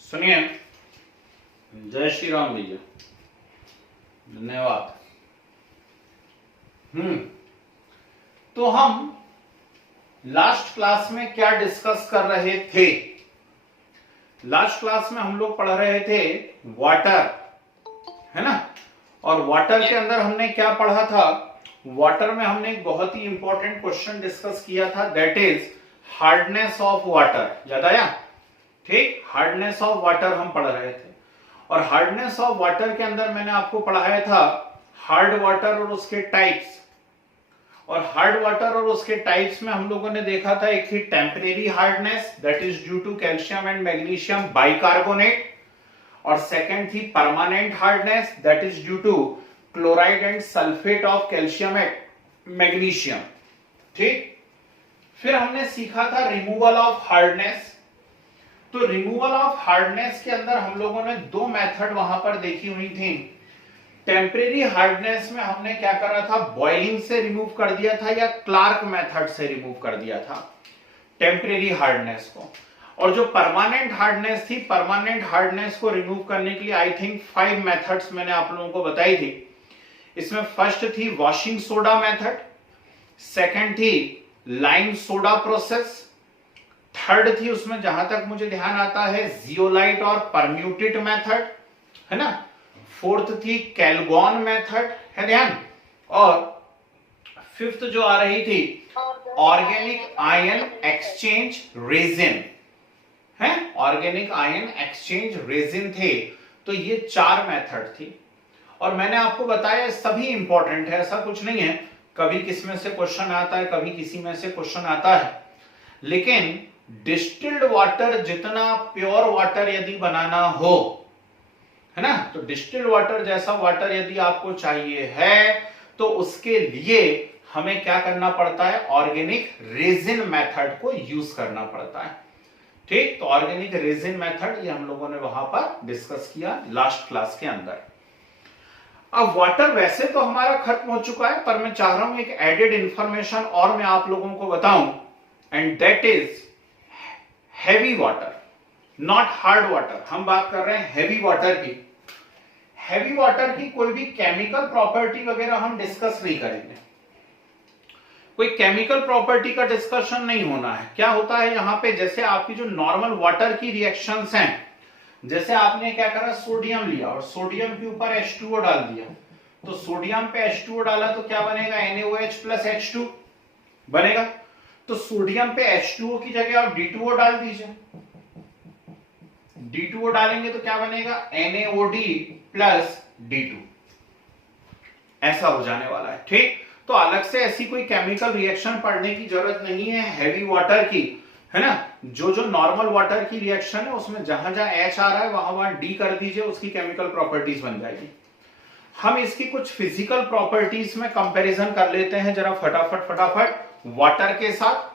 सुनिए, जय श्री राम भैया, धन्यवाद। तो हम लास्ट क्लास में क्या डिस्कस कर रहे थे? लास्ट क्लास में हम लोग पढ़ रहे थे वाटर, है ना। और वाटर के अंदर हमने क्या पढ़ा था? वाटर में हमने एक बहुत ही इंपॉर्टेंट क्वेश्चन डिस्कस किया था, that is hardness of water. याद आया? ठीक, हार्डनेस ऑफ वाटर हम पढ़ रहे थे। और हार्डनेस ऑफ वाटर के अंदर मैंने आपको पढ़ाया था हार्ड वाटर और उसके टाइप्स। और हार्ड वाटर और उसके टाइप्स में हम लोगों ने देखा था, एक थी temporary hardness, that is due to calcium and magnesium bicarbonate. और सेकंड थी permanent hardness, that is due to chloride and sulphate of calcium and magnesium. ठीक, फिर हमने सीखा था रिमूवल ऑफ हार्डनेस। तो रिमूवल ऑफ हार्डनेस के अंदर हम लोगों ने दो मेथड वहां पर देखी हुई थी। टेम्परेरी हार्डनेस में हमने क्या करा था? बॉइलिंग से रिमूव कर दिया था या क्लार्क मेथड से रिमूव कर दिया था टेम्परेरी हार्डनेस को। और जो परमानेंट हार्डनेस थी, परमानेंट हार्डनेस को रिमूव करने के लिए आई थिंक 5 मेथड्स मैंने आप लोगों को बताई थी। इसमें फर्स्ट थी वॉशिंग सोडा मेथड, सेकंड थी लाइम सोडा प्रोसेस, थर्ड थी उसमें जहां तक मुझे ध्यान आता है जियोलाइट और परम्यूटेट मेथड, है ना। फोर्थ थी कैलगॉन मेथड, है ध्यान। और फिफ्थ जो आ रही थी ऑर्गेनिक आयन एक्सचेंज रेजिन, है, ऑर्गेनिक आयन एक्सचेंज रेजिन थे। तो ये 4 मेथड थी। और मैंने आपको बताया सभी इंपॉर्टेंट है, ऐसा कुछ नहीं है कभी किसमें से क्वेश्चन आता है, कभी किसी में से क्वेश्चन आता है। लेकिन डिस्टिल्ड वाटर जितना प्योर वाटर यदि बनाना हो, है ना, तो डिस्टिल्ड वाटर जैसा वाटर यदि आपको चाहिए है तो उसके लिए हमें क्या करना पड़ता है? ऑर्गेनिक रेजिन मेथड को यूज करना पड़ता है। ठीक, तो ऑर्गेनिक रेजिन मेथड ये हम लोगों ने वहां पर डिस्कस किया लास्ट क्लास के अंदर। अब वाटर वैसे तो हमारा खत्म हो चुका है, पर मैं चाह रहा हूं एक एडेड इंफॉर्मेशन और मैं आप लोगों को बताऊं, and that is heavy water, not hard water. हम बात कर रहे हैं हैवी वाटर की। हैवी वाटर की कोई भी केमिकल प्रॉपर्टी वगैरह हम डिस्कस नहीं करेंगे, कोई केमिकल प्रॉपर्टी का डिस्कशन नहीं होना है। क्या होता है यहां पे, जैसे आपकी जो नॉर्मल वाटर की रिएक्शंस हैं, जैसे आपने क्या करा, सोडियम लिया और सोडियम के ऊपर H2O डाल दिया, तो सोडियम पे H2O डाला तो क्या बनेगा? NaOH प्लस H2 बनेगा। तो सोडियम पे H2O की जगह आप D2O डाल दीजिए, D2O डालेंगे तो क्या बनेगा? NaOD प्लस D2, ऐसा हो जाने वाला है। ठीक, तो अलग से ऐसी कोई केमिकल रिएक्शन पढ़ने की जरूरत नहीं है हैवी वाटर की, है ना। जो जो नॉर्मल वाटर की रिएक्शन है उसमें जहां जहां H आ रहा है वहां वहां D कर दीजिए, उसकी केमिकल प्रॉपर्टीज बन जाएगी। हम इसकी कुछ फिजिकल प्रॉपर्टीज में कंपैरिजन कर लेते हैं जरा फटाफट वाटर के साथ,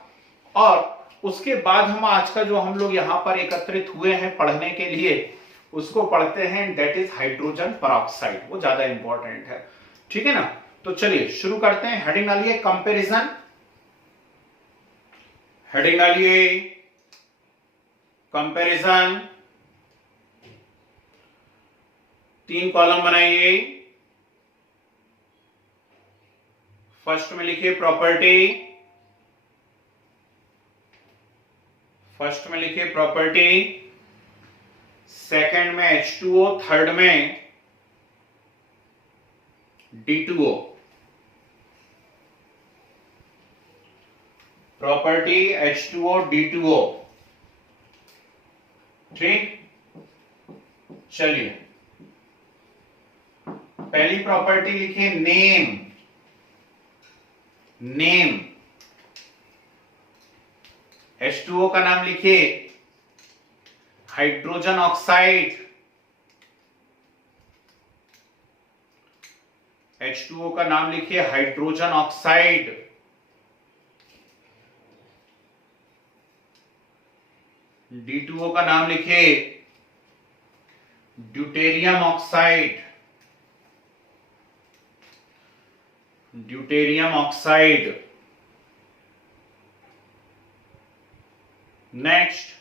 और उसके बाद हम आज का जो हम लोग यहां पर एकत्रित हुए हैं पढ़ने के लिए उसको पढ़ते हैं, दैट इज हाइड्रोजन परऑक्साइड। वो ज्यादा इंपॉर्टेंट है, ठीक है ना। तो चलिए शुरू करते हैं। हेडिंग डालिए कंपैरिजन, हेडिंग डालिए कंपैरिजन, 3 कॉलम बनाइए। फर्स्ट में लिखिए प्रॉपर्टी, फर्स्ट में लिखिए प्रॉपर्टी, सेकंड में H2O, थर्ड में D2O। Property H2O D2O। ठीक, चलिए पहली प्रॉपर्टी लिखिए नेम, नेम। H2O का नाम लिखिए हाइड्रोजन ऑक्साइड, H2O का नाम लिखिए हाइड्रोजन ऑक्साइड। D2O का नाम लिखिए deuterium oxide, deuterium oxide. Next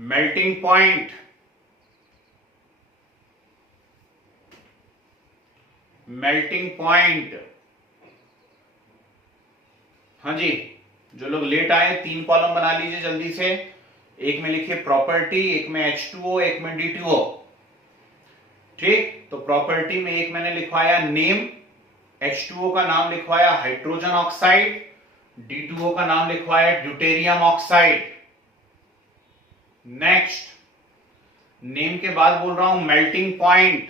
melting point, melting point. हाँ जी, जो लोग लेट आए 3 कॉलम बना लीजिए जल्दी से। एक में लिखिए प्रॉपर्टी, एक में H2O, एक में D2O। ठीक, तो प्रॉपर्टी में एक मैंने लिखवाया नेम, H2O का नाम लिखवाया हाइड्रोजन ऑक्साइड, D2O का नाम लिखवाया ड्यूटेरियम ऑक्साइड। नेक्स्ट, नेम के बाद बोल रहा हूं मेल्टिंग पॉइंट।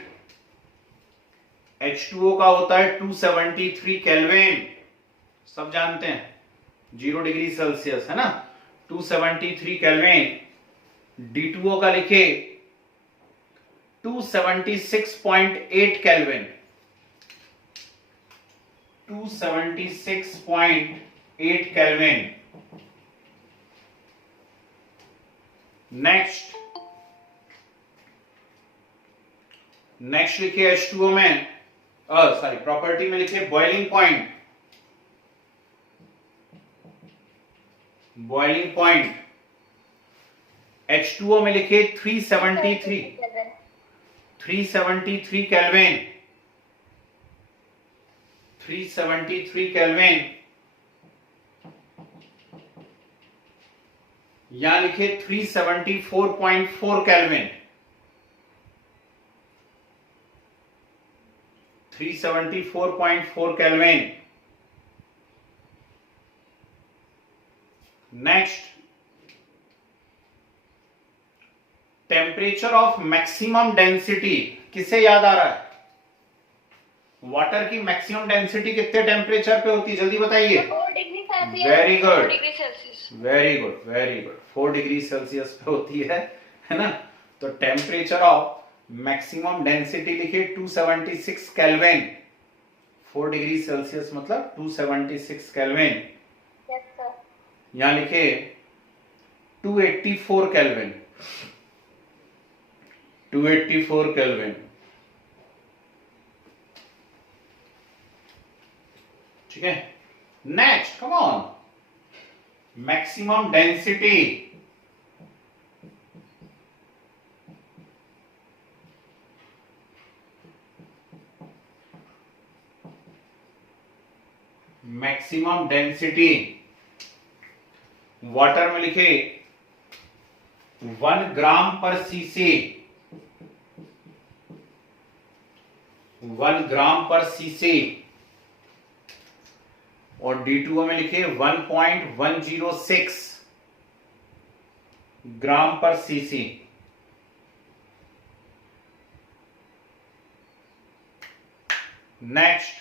H2O का होता है 273 केल्विन, सब जानते हैं, 0 डिग्री सेल्सियस है ना, 273 केल्विन। D2O का लिखे 276.8 केल्विन, 276.8 केल्विन। नेक्स्ट, नेक्स्ट लिखिए H2O में, सॉरी प्रॉपर्टी में लिखिए boiling point, boiling point. H2O में लिखिए 373 केल्विन, 373 केल्विन। यहां लिखिए 374.4 kelvin, 374.4 kelvin. Next, temperature of maximum density, किसे याद आ रहा है? वाटर की मैक्सिमम डेंसिटी कितने टेम्परेचर पे होती है, जल्दी बताइए। 4 degree Celsius, very good, 4 degree Celsius, very good, very good, 4 degree Celsius पे होती है ना। तो टेम्परेचर ऑफ मैक्सिमम डेंसिटी लिखिए 276 केल्विन, 4 डिग्री सेल्सियस मतलब 276 केल्विन। Yes sir. यहां लिखे 284 केल्विन, 284 केल्विन। ठीक है, next, come on, maximum density, maximum density water में लिखे 1 ग्राम पर सीसी, 1 ग्राम पर सीसी। और D2O में लिखे 1.106 ग्राम पर सीसी। नेक्स्ट,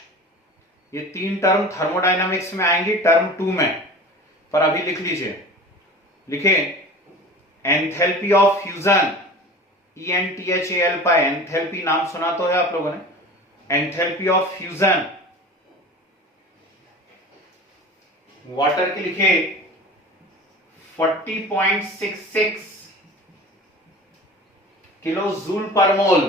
ये 3 टर्म थर्मोडायनामिक्स में आएंगी टर्म 2 में, पर अभी लिख लीजिए। लिखे एंथैल्पी ऑफ फ्यूजन, ENTHAL पाए, एंथैल्पी नाम सुना तो है आप लोगों ने। एंथैल्पी ऑफ फ्यूजन वाटर के लिखे 40.66 किलो जूल पर मोल,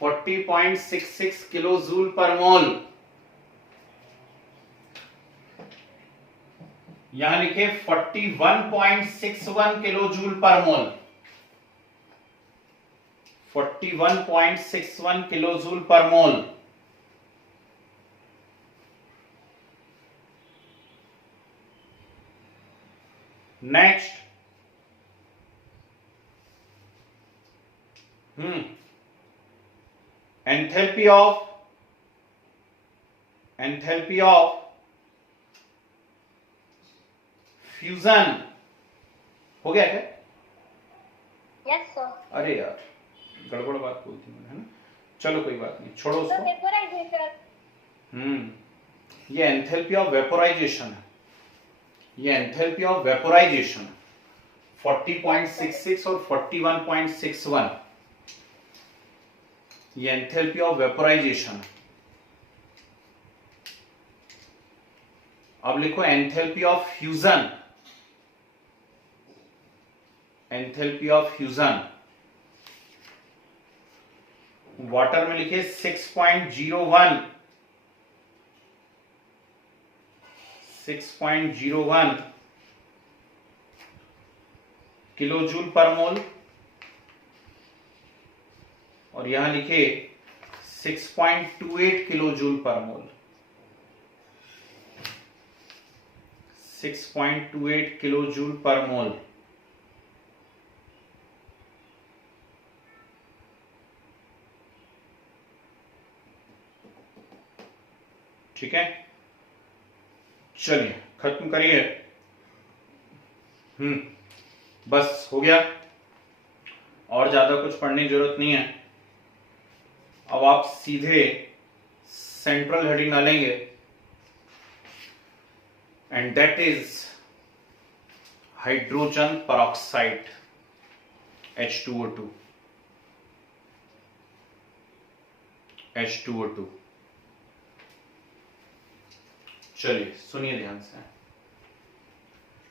40.66 किलो जूल पर मोल। यहां लिखे 41.61 किलो जूल पर मोल, 41.61 किलो जूल पर मोल। नेक्स्ट, एंथैल्पी ऑफ फ्यूजन हो गया क्या? Yes sir. अरे यार, गड़बड़ बात बोलती मैंने, है ना। चलो कोई बात नहीं, छोड़ो उसको। ये एंथैल्पी ऑफ वेपोराइजेशन है, ये एंथैल्पी ऑफ वेपोराइजेशन है। 40.66 और 41.61 ये एंथैल्पी ऑफ वेपोराइजेशन है। अब लिखो enthalpy of fusion, enthalpy of fusion water में लिखे 6.01, 6.01 किलोजूल पर मोल, और यहां लिखे 6.28 किलोजूल पर मोल, 6.28 किलोजूल पर मोल। ठीक है, चलिए खत्म करिए। बस हो गया, और ज्यादा कुछ पढ़ने की जरूरत नहीं है। अब आप सीधे सेंट्रल हेडिंग डालेंगे, and that is hydrogen peroxide H2O2, H2O2। चलिए सुनिए ध्यान से,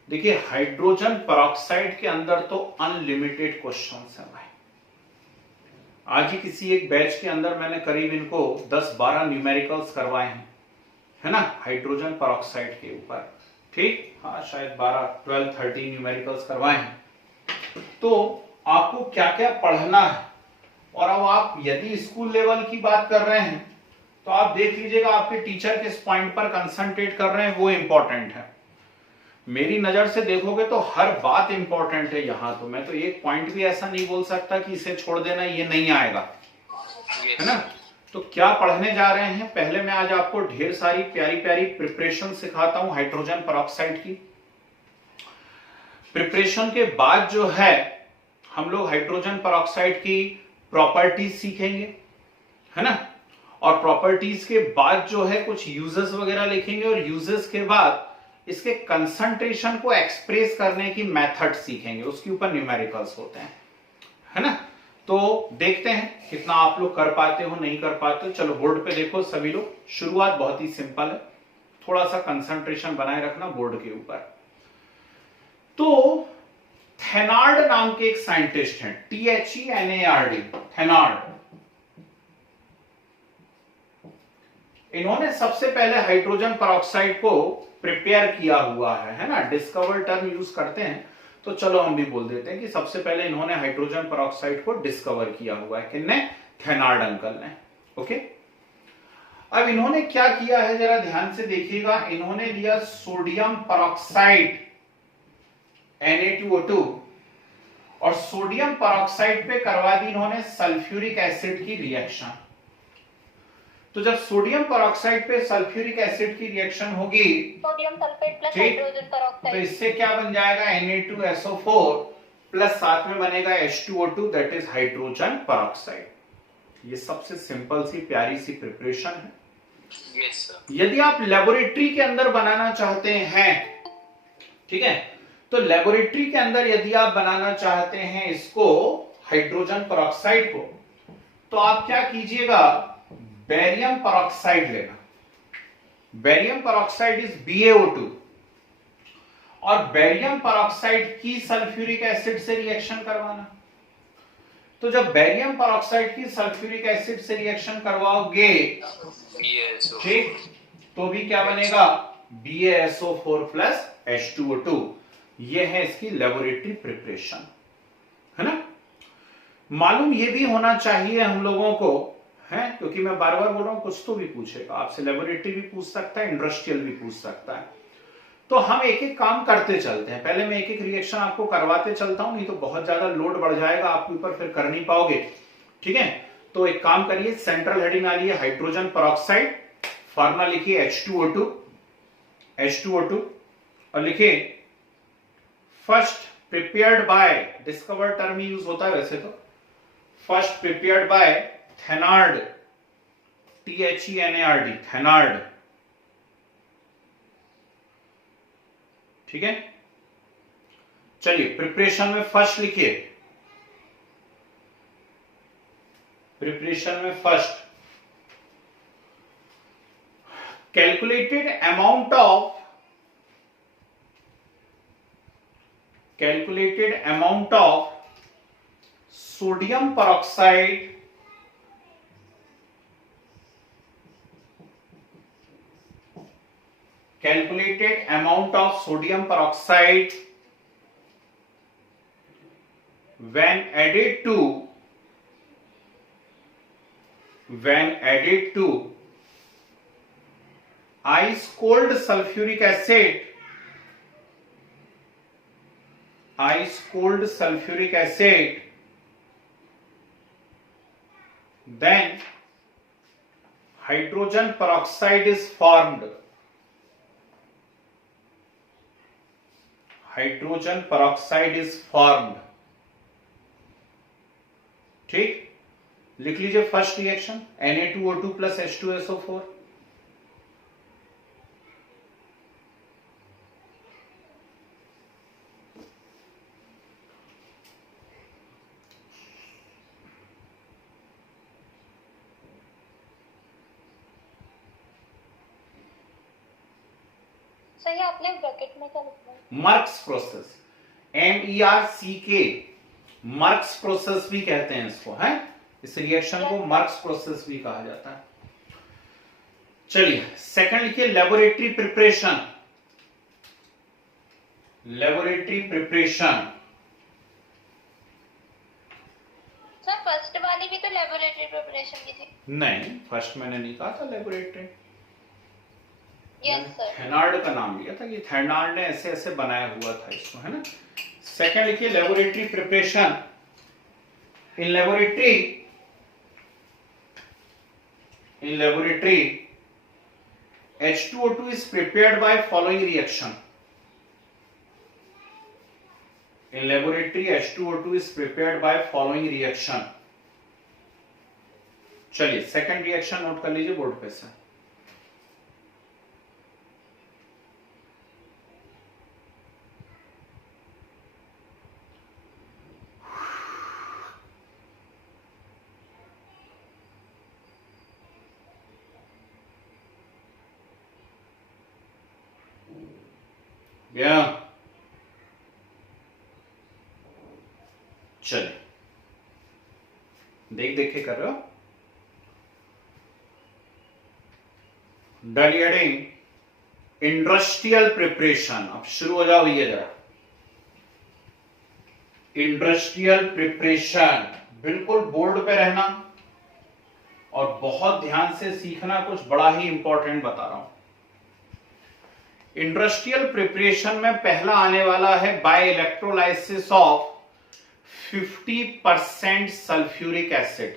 देखिए हाइड्रोजन परऑक्साइड के अंदर तो अनलिमिटेड क्वेश्चंस हैं भाई। आज ही किसी एक बैच के अंदर मैंने करीब इनको 10-12 न्यूमेरिकल्स करवाए हैं, है ना, हाइड्रोजन परऑक्साइड के ऊपर। ठीक, हाँ शायद 12-13 न्यूमेरिकल्स करवाए हैं। तो आपको क्या क्या पढ़ना है, और अब आप यदि स्कूल लेवल की बात कर रहे हैं तो आप देख लीजिएगा आपके टीचर किस पॉइंट पर कंसंट्रेट कर रहे हैं, वो इंपॉर्टेंट है। मेरी नजर से देखोगे तो हर बात इंपॉर्टेंट है यहां। तो मैं तो एक पॉइंट भी ऐसा नहीं बोल सकता कि इसे छोड़ देना, ये नहीं आएगा, है ना। तो क्या पढ़ने जा रहे हैं, पहले मैं आज आपको ढेर सारी प्यारी प्यारी प्रिपरेशन सिखाता हूं हाइड्रोजन परऑक्साइड की। प्रिपरेशन के बाद जो है हम लोग हाइड्रोजन परऑक्साइड की प्रॉपर्टीज सीखेंगे, है ना, और प्रॉपर्टीज के बाद जो है कुछ यूजेस वगैरह लिखेंगे, और यूजेस के बाद इसके कंसंट्रेशन को एक्सप्रेस करने की मेथड सीखेंगे, उसके ऊपर न्यूमेरिकल्स होते हैं, है ना। तो देखते हैं कितना आप लोग कर पाते हो, नहीं कर पाते हो। चलो बोर्ड पे देखो सभी लोग, शुरुआत बहुत ही सिंपल है, थोड़ा सा कंसंट्रेशन बनाए रखना बोर्ड के ऊपर। तो थेनार्ड नाम के एक साइंटिस्ट हैं, THENARD, थेनार्ड। इन्होंने सबसे पहले हाइड्रोजन परऑक्साइड को प्रिपेयर किया हुआ है ना, डिस्कवर टर्म यूज करते हैं तो चलो हम भी बोल देते हैं कि सबसे पहले इन्होंने हाइड्रोजन परऑक्साइड को डिस्कवर किया हुआ है, किसने, थेनार्ड अंकल ने। ओके, अब इन्होंने क्या किया है जरा ध्यान से देखिएगा। इन्होंने लिया सोडियम परऑक्साइड Na2O2, और सोडियम परऑक्साइड पे करवा दी इन्होंने सल्फ्यूरिक एसिड की रिएक्शन। तो जब सोडियम परऑक्साइड पे सल्फ्यूरिक एसिड की रिएक्शन होगी, सोडियम सल्फेट प्लस हाइड्रोजन तो परऑक्साइड, इससे क्या बन जाएगा, Na2SO4 प्लस साथ में बनेगा H2O2, that is hydrogen peroxide. ये सबसे सिंपल सी प्यारी सी प्रिपरेशन है। Yes sir. यदि आप लेबोरेटरी के अंदर बनाना चाहते हैं, ठीक है, तो लेबोरेटरी के अंदर यदि आप बनाना चाहते हैं इसको, हाइड्रोजन परऑक्साइड को, तो आप क्या कीजिएगा, बेरियम परऑक्साइड लेना। बेरियम परऑक्साइड इज BaO2, और बेरियम परऑक्साइड की सल्फ्यूरिक एसिड से रिएक्शन करवाना। तो जब बेरियम परऑक्साइड की सल्फ्यूरिक एसिड से रिएक्शन करवाओगे, ठीक, तो भी क्या बनेगा, BaSO4 प्लस H2O2। ये है इसकी लेबोरेटरी प्रिपरेशन, है ना। मालूम ये भी होना चाहिए हम लोगों को, है, क्योंकि मैं बार बार बोल रहा हूं कुछ तो भी पूछेगा आपसे, लेबोरेटरी भी पूछ सकता है, इंडस्ट्रियल भी पूछ सकता है। तो हम एक एक काम करते चलते हैं। पहले मैं एक एक रिएक्शन आपको करवाते चलता हूं, नहीं तो बहुत ज्यादा लोड बढ़ जाएगा आपके ऊपर, फिर कर नहीं पाओगे, ठीक है। तो एक काम करिए, सेंट्रल हेडिंग डालिए हाइड्रोजन परऑक्साइड, फार्मूला लिखिए H2O2, H2O2, और लिखिए first prepared by, discover term he use होता है वैसे तो, फर्स्ट प्रिपेयर्ड बाय थेनार्ड, THENARD, थेनार्ड, ठीक है। चलिए प्रिपरेशन में फर्स्ट लिखिए, प्रिपरेशन में first, calculated amount of, calculated amount of sodium peroxide calculated amount of sodium peroxide when added to ice cold sulfuric acid, then hydrogen peroxide is formed. ठीक, लिख लीजिए first reaction Na2O2 plus H2SO4। सही आपने bracket में क्या लिखा है? Marks process, MERCK, marks process भी कहते हैं इसको, है इस रिएक्शन को मर्क्स प्रोसेस भी कहा जाता है। चलिए सेकंड लिखिए लेबोरेटरी प्रिपरेशन। सर फर्स्ट वाली भी तो लेबोरेटरी प्रिपरेशन की थी। नहीं, फर्स्ट मैंने नहीं कहा था लेबोरेटरी, यस सर। थेनार्ड का नाम लिया था कि थेनार्ड ने ऐसे ऐसे बनाया हुआ था इसको, है ना। सेकंड लिखिए laboratory preparation. In laboratory H2O2 is prepared by following reaction. In laboratory H2O2 is prepared by following reaction. चलिए सेकंड रिएक्शन नोट कर लीजिए बोर्ड पे से। गया, चलिए देख के कर रहे हो। डलियडिंग इंडस्ट्रियल प्रिपरेशन, अब शुरू हो जाओ ये जरा। इंडस्ट्रियल प्रिपरेशन, बिल्कुल बोर्ड पे रहना और बहुत ध्यान से सीखना, कुछ बड़ा ही इंपॉर्टेंट बता रहा हूं। इंडस्ट्रियल प्रिपरेशन में पहला आने वाला है by electrolysis of 50% sulphuric acid.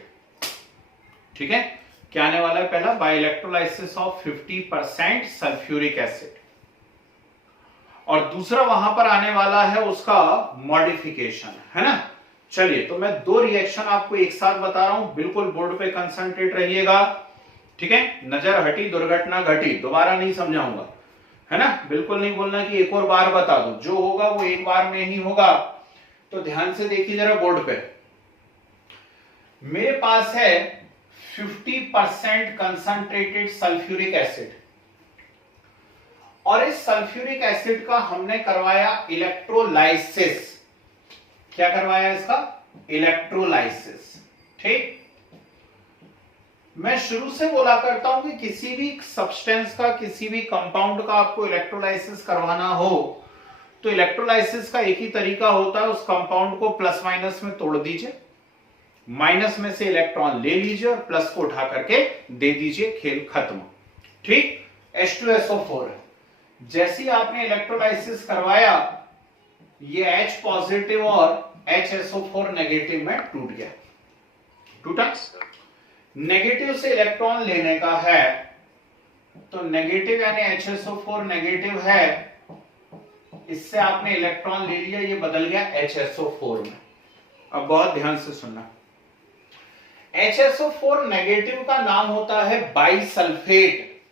ठीक है, क्या आने वाला है पहला? By electrolysis of 50% sulphuric acid. और दूसरा वहां पर आने वाला है उसका मॉडिफिकेशन, है ना। चलिए तो मैं दो रिएक्शन आपको एक साथ बता रहा हूं, बिल्कुल बोर्ड पे कंसंट्रेट रहिएगा। ठीक है, नजर हटी दुर्घटना घटी, दोबारा नहीं समझाऊंगा, है ना। बिल्कुल नहीं बोलना कि एक और बार बता दो, जो होगा वो एक बार में ही होगा। तो ध्यान से देखिए जरा बोर्ड पे। मेरे पास है 50% कंसंट्रेटेड सल्फ्यूरिक एसिड और इस सल्फ्यूरिक एसिड का हमने करवाया इलेक्ट्रोलाइसिस। क्या करवाया इसका? इलेक्ट्रोलाइसिस। ठीक, मैं शुरू से बोला करता हूं कि किसी भी सब्सटेंस का, किसी भी कंपाउंड का आपको इलेक्ट्रोलाइसिस करवाना हो तो इलेक्ट्रोलाइसिस का एक ही तरीका होता है, उस कंपाउंड को प्लस माइनस में तोड़ दीजिए, माइनस में से इलेक्ट्रॉन ले लीजिए और प्लस को उठा करके दे दीजिए, खेल खत्म। ठीक, H2SO4 जैसे ही आपने इलेक्ट्रोलाइसिस करवाया ये H पॉजिटिव और HSO4 नेगेटिव में टूट गया। टूटा, नेगेटिव से इलेक्ट्रॉन लेने का है तो नेगेटिव यानी HSO4 नेगेटिव है, इससे आपने इलेक्ट्रॉन ले लिया, ये बदल गया HSO4 में। अब बहुत ध्यान से सुनना, HSO4 नेगेटिव का नाम होता है बाइसल्फेट।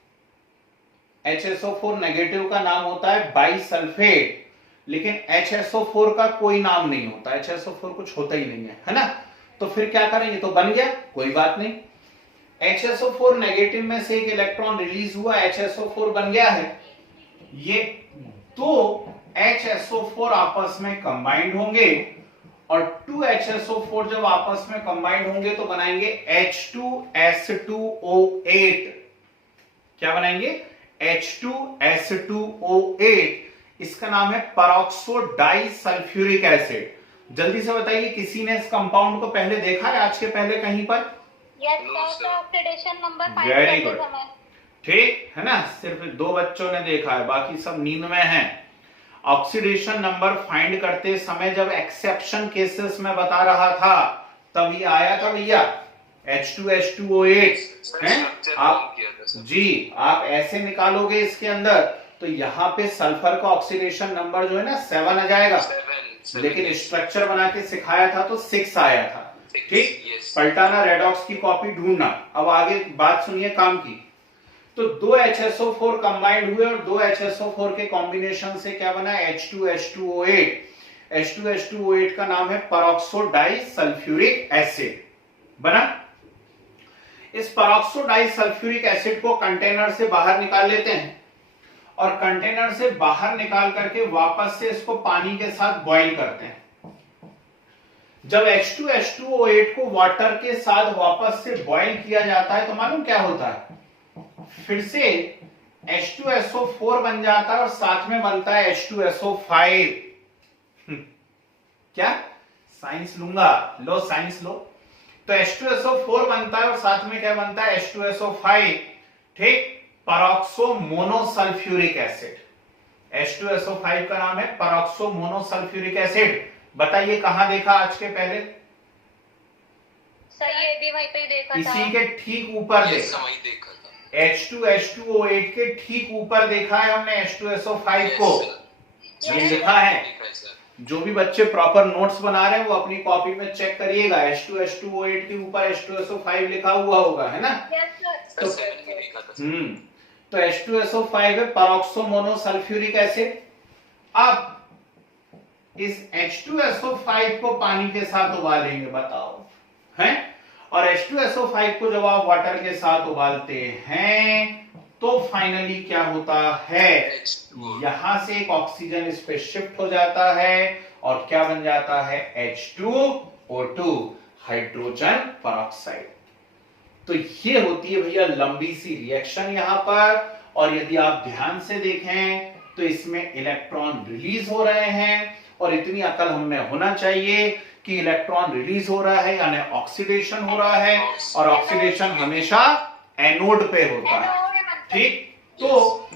HSO4 नेगेटिव का नाम होता है बाइसल्फेट, लेकिन HSO4 का कोई नाम नहीं होता, HSO4 कुछ होता ही नहीं है ना। तो फिर क्या करेंगे? तो बन गया, कोई बात नहीं। HSO4 नेगेटिव में से एक इलेक्ट्रॉन रिलीज हुआ, HSO4 बन गया है। ये दो HSO4 आपस में कंबाइंड होंगे और 2 जब आपस में कंबाइंड होंगे तो बनाएंगे H2S2O8। क्या बनाएंगे? H2S2O8। इसका नाम है पेरोक्सो डाइसल्फ्यूरिक एसिड। जल्दी से बताइए, किसी ने इस कंपाउंड को पहले देखा है आज के पहले कहीं पर? Yes sir, oxidation number find very करते गुड, समय। ठीक है ना। सिर्फ 2 बच्चों ने देखा है, बाकी सब नींद में हैं। ऑक्सीडेशन नंबर फाइंड करते समय जब एक्सेप्शन केसेस में बता रहा था तब ये आया था भैया H2H2O8 है। आप जी आप ऐसे निकालोगे इसके अंदर तो यहाँ पे सल्फर का ऑक्सीडेशन नंबर जो है ना 7 आ जाएगा, लेकिन स्ट्रक्चर बना के सिखाया था तो 6 आया था। ठीक, पलटाना, रेडॉक्स की कॉपी ढूंढना। अब आगे बात सुनिए काम की। तो 2 HSO4 कंबाइंड हुए और 2 HSO4 के कॉम्बिनेशन से क्या बना? H2H2O8। H2H2O8 का नाम है परऑक्सो डाई सल्फ्यूरिक एसिड बना। इस परऑक्सो डाई सल्फ्यूरिक एसिड को कंटेनर से बाहर निकाल लेते हैं और कंटेनर से बाहर निकाल करके वापस से इसको पानी के साथ बॉईल करते हैं। जब H2H2O8 को वाटर के साथ वापस से बॉईल किया जाता है तो मालूम क्या होता है? फिर से H2SO4 बन जाता है और साथ में बनता है H2SO5। क्या साइंस लूंगा? लो साइंस लो। तो H2SO4 बनता है और साथ में क्या बनता है? H2SO5। ठीक, परऑक्सो मोनोसल्फ्यूरिक एसिड। H2SO5 का नाम है परऑक्सो मोनोसल्फ्यूरिक एसिड। बताइए कहां देखा आज के पहले? सही है, भी वहीं पे देखा था। इसी के ठीक ऊपर देखा, H2H2O8 के ठीक ऊपर देखा है हमने H2SO5 को। ये लिखा है। जो भी बच्चे प्रॉपर नोट्स बना रहे हैं वो अपनी कॉपी में चेक करिएगा, H2H2O8 के ऊपर H2SO5 लिखा हुआ होगा, है ना? तो H2SO5 है परऑक्सो मोनोसल्फ्यूरिक एसिड। अब इस H2SO5 को पानी के साथ उबालेंगे, बताओ, हैं? और H2SO5 को जब आप वाटर के साथ उबालते हैं तो फाइनली क्या होता है? यहां से एक ऑक्सीजन इस पे शिफ्ट हो जाता है और क्या बन जाता है? H2O2, hydrogen peroxide. तो ये होती है भैया लंबी सी रिएक्शन यहां पर। और यदि आप ध्यान से देखें तो इसमें इलेक्ट्रॉन रिलीज हो रहे हैं और इतनी अकल हमें होना चाहिए कि इलेक्ट्रॉन रिलीज हो रहा है यानी ऑक्सीडेशन हो रहा है और ऑक्सीडेशन हमेशा एनोड पे होता है। ठीक, तो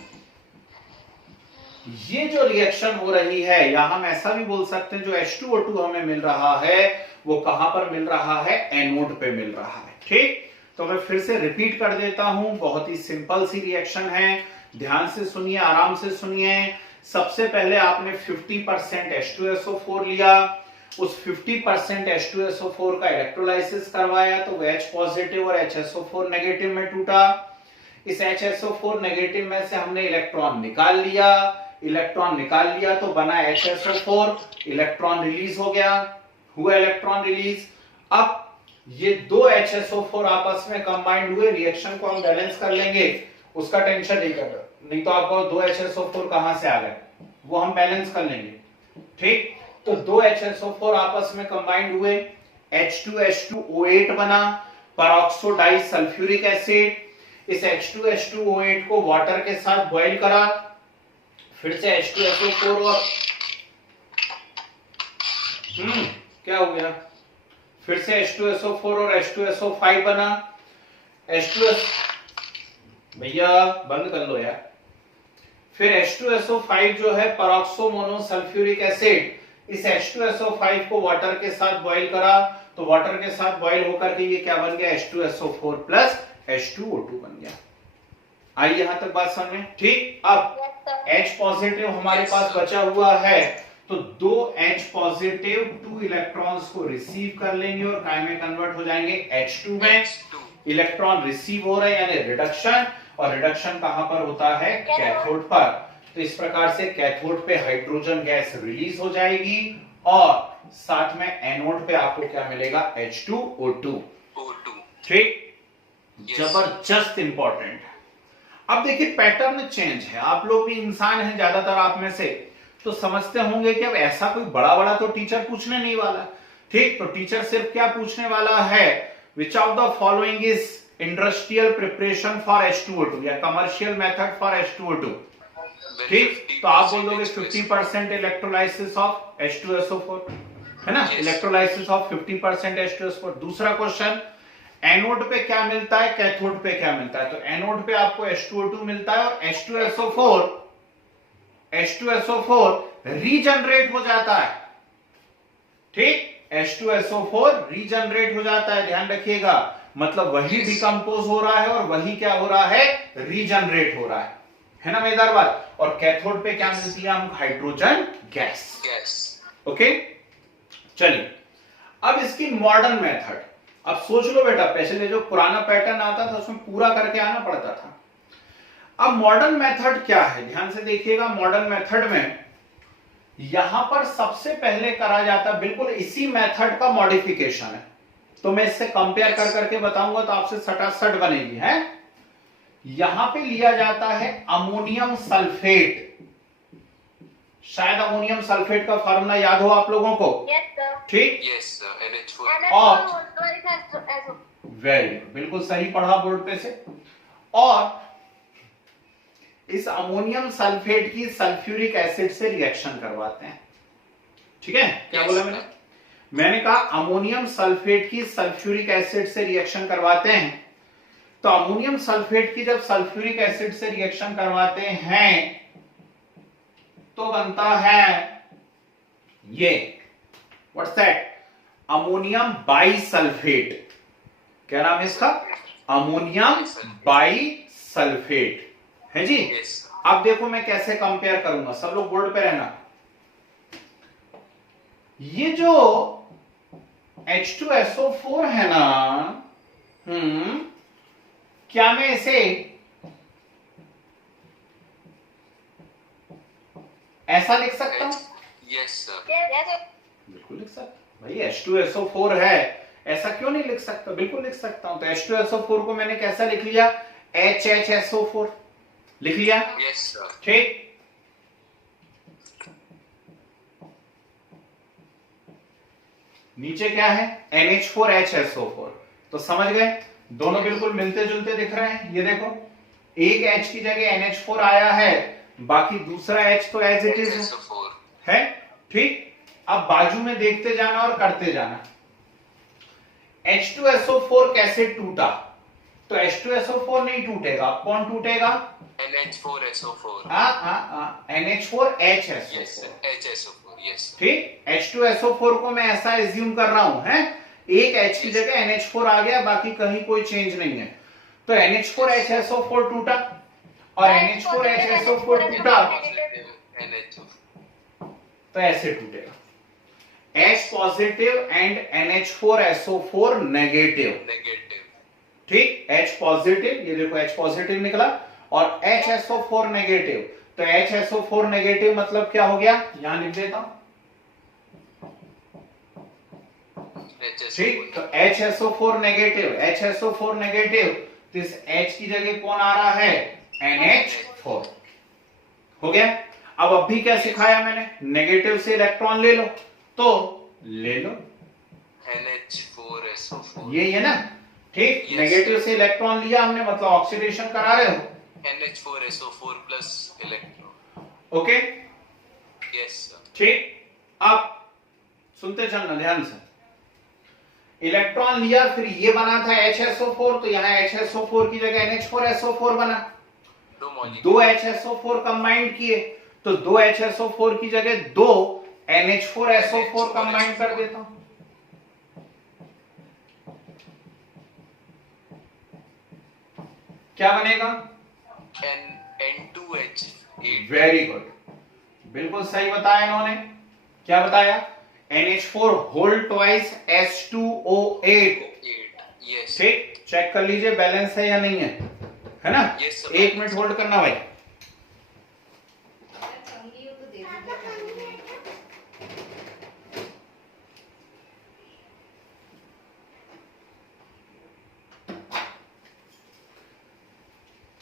ये जो रिएक्शन हो रही है या हम ऐसा भी बोल सकते हैं जो H2O2 हमें मिल रहा है वो कहां पर मिल रहा है? एनोड पे मिल रहा है। ठीक, तो मैं फिर से रिपीट कर देता हूं, बहुत ही सिंपल सी रिएक्शन है, ध्यान से सुनिए, आराम से सुनिए। सबसे पहले आपने 50% H2SO4 लिया, उस 50% H2SO4 का इलेक्ट्रोलाइसिस करवाया तो वो H पॉजिटिव और HSO4 नेगेटिव में टूटा। इस HSO4 नेगेटिव में से हमने इलेक्ट्रॉन निकाल लिया, इलेक्ट्रॉन निकाल लिया तो बना HSO4, इलेक्ट्रॉन रिलीज हो गया, हुआ इलेक्ट्रॉन रिलीज। अब ये 2 HSO4 आपस में कंबाइंड हुए, रिएक्शन को हम बैलेंस कर लेंगे, उसका टेंशन नहीं कर, नहीं तो आपको 2 HSO4 कहां से आ गए वो हम बैलेंस कर लेंगे। ठीक, तो 2 HSO4 आपस में कंबाइंड हुए, H2H2O8 बना, परऑक्सो डाई सल्फ्यूरिक एसिड। इस H2H2O8 को वाटर के साथ बॉईल करा, फिर से H2SO4 और क्या हो गया? फिर से H2SO4 और H2SO5 बना। भैया बंद कर लो यार। फिर H2SO5 जो है परऑक्सो मोनोसल्फ्यूरिक एसिड, इस H2SO5 को वाटर के साथ बॉईल करा तो वाटर के साथ बॉईल होकर के ये क्या बन गया? H2SO4 प्लस H2O2 बन गया। आई यहां तक बात समझ में? ठीक, अब H पॉजिटिव हमारे पास बचा हुआ है तो 2 H पॉजिटिव 2 इलेक्ट्रॉन्स को रिसीव कर लेंगे और काय में कन्वर्ट हो जाएंगे? H2 में। इलेक्ट्रॉन रिसीव हो रहे हैं यानी रिडक्शन, और रिडक्शन कहां पर होता है? कैथोड पर। तो इस प्रकार से कैथोड पे हाइड्रोजन गैस रिलीज हो जाएगी और साथ में एनोड पे आपको क्या मिलेगा? H2O2। ठीक, जबरदस्त इंपॉर्टेंट। अब देखिए पैटर्न चेंज है, आप लोग भी इंसान हैं ज्यादातर आप में से, तो समझते होंगे कि अब ऐसा कोई बड़ा बड़ा तो टीचर पूछने नहीं वाला। ठीक, तो टीचर सिर्फ क्या पूछने वाला है? Which of the following is industrial preparation for H2O2 या कमर्शियल मेथड फॉर H2O2। ठीक, तो आप बोल दोगे 50% इलेक्ट्रोलाइसिस ऑफ H2SO4, है ना, Yes. Electrolysis of 50% H2SO4। दूसरा क्वेश्चन, एनोड पे क्या मिलता है, कैथोड पे क्या मिलता है? तो एनोड पे आपको H2O2 मिलता है और H2SO4 रीजनरेट हो जाता है। ठीक, H2SO4 रीजनरेट हो जाता है, ध्यान रखिएगा। मतलब वही Yes. डिकम्पोज हो रहा है और वही क्या हो रहा है, रीजनरेट हो रहा है ना मजेदार बात। और कैथोड पे क्या Yes. मिलती है हमको, हाइड्रोजन गैस। Gas. ओके, चलिए अब इसकी मॉडर्न मेथड। अब सोच लो बेटा, पहले जो पुराना पैटर्न आता था उसमें पूरा करके आना पड़ता था। अब मॉडर्न मेथड क्या है, ध्यान से देखिएगा। मॉडर्न मेथड में यहां पर सबसे पहले करा जाता, बिल्कुल इसी मेथड का मॉडिफिकेशन है। तो मैं इससे कंपेयर कर करके बताऊंगा तो आपसे सटासट बनेगी है। यहां पे लिया जाता है अमोनियम सल्फेट। शायद अमोनियम सल्फेट का फार्मूला याद हो आप लोगों को, Yes, sir. ठीक। Yes, NH4. और NH4 वेरी गुड, बिल्कुल सही पढ़ा बोर्ड पे से। और इस अमोनियम सल्फेट की सल्फ्यूरिक एसिड से रिएक्शन करवाते हैं। ठीक है, क्या Yes, बोला sir. मैंने कहा अमोनियम सल्फेट की सल्फ्यूरिक एसिड से रिएक्शन करवाते हैं। तो अमोनियम सल्फेट की जब सल्फ्यूरिक एसिड से रिएक्शन करवाते हैं तो बनता है ये, व्हाट्स दैट, अमोनियम बाइसल्फेट। क्या नाम है इसका, अमोनियम बाइसल्फेट है जी। Yes. अब देखो मैं कैसे कंपेयर करूंगा, सब लोग बोर्ड पे रहना। ये जो H2SO4 है ना, क्या मैं इसे ऐसा लिख सकता हूं? Yes, sir. Yes, sir. बिल्कुल लिख सकता भाई, H2SO4 है, ऐसा क्यों नहीं लिख सकता, बिल्कुल लिख सकता हूं। तो H2SO4 को मैंने कैसा लिख लिया, HHSO4 लिख लिया, Yes, sir. ठीक। नीचे क्या है, NH4HSO4। तो समझ गए, दोनों बिल्कुल मिलते जुलते दिख रहे हैं। ये देखो, एक H की जगह NH4 आया है, बाकी दूसरा H तो एज इट इज SO4. है, ठीक। अब बाजू में देखते जाना और करते जाना। H2SO4 कैसे टूटा, तो H2SO4 नहीं टूटेगा, कौन टूटेगा, NH4SO4. NH4HSO4। Yes, sir. HSO4. Yes, sir. ठीक, H2SO4 को मैं ऐसा एज्यूम कर रहा हूं, है, एक H की जगह NH4 आ गया, बाकी कहीं कोई चेंज नहीं है। तो NH4HSO4 टूटा और NH4HSO4 टूटा Positive NH4. तो ऐसे टूटेगा, H positive and NH4SO4 negative. Negative. ठीक, H पॉजिटिव, ये देखो H पॉजिटिव निकला और HSO4 नेगेटिव। तो HSO4 नेगेटिव मतलब क्या हो गया, यहां लिख देता हूं, ठीक। HSO4. तो HSO4 नेगेटिव, HSO4 नेगेटिव, तो इस H की जगह कौन आ रहा है, NH4 हो गया। अब भी क्या सिखाया मैंने, नेगेटिव से इलेक्ट्रॉन ले लो, तो ले लो, NH4SO4. ये है ना, ठीक। Yes. नेगेटिव से इलेक्ट्रॉन लिया हमने, मतलब ऑक्सीडेशन करा रहे हो, NH4SO4 plus electron. Okay, Yes, sir. ठीक। अब सुनते चलना ध्यान से, इलेक्ट्रॉन लिया, फिर ये बना था HSO4, तो यहाँ HSO4 की जगह NH4SO4 बना, दो molecule. दो HSO4 कंबाइंड किए, तो दो HSO4 की जगह दो NH4SO4 कंबाइंड कर देता हूं, क्या बनेगा, N2H8. वेरी गुड, बिल्कुल सही बताया इन्होंने। क्या बताया, NH4 whole twice H2O8। 8. Yes. ठीक, चेक कर लीजिए बैलेंस है या नहीं है ना। Yes, sir. एक मिनट होल्ड करना भाई।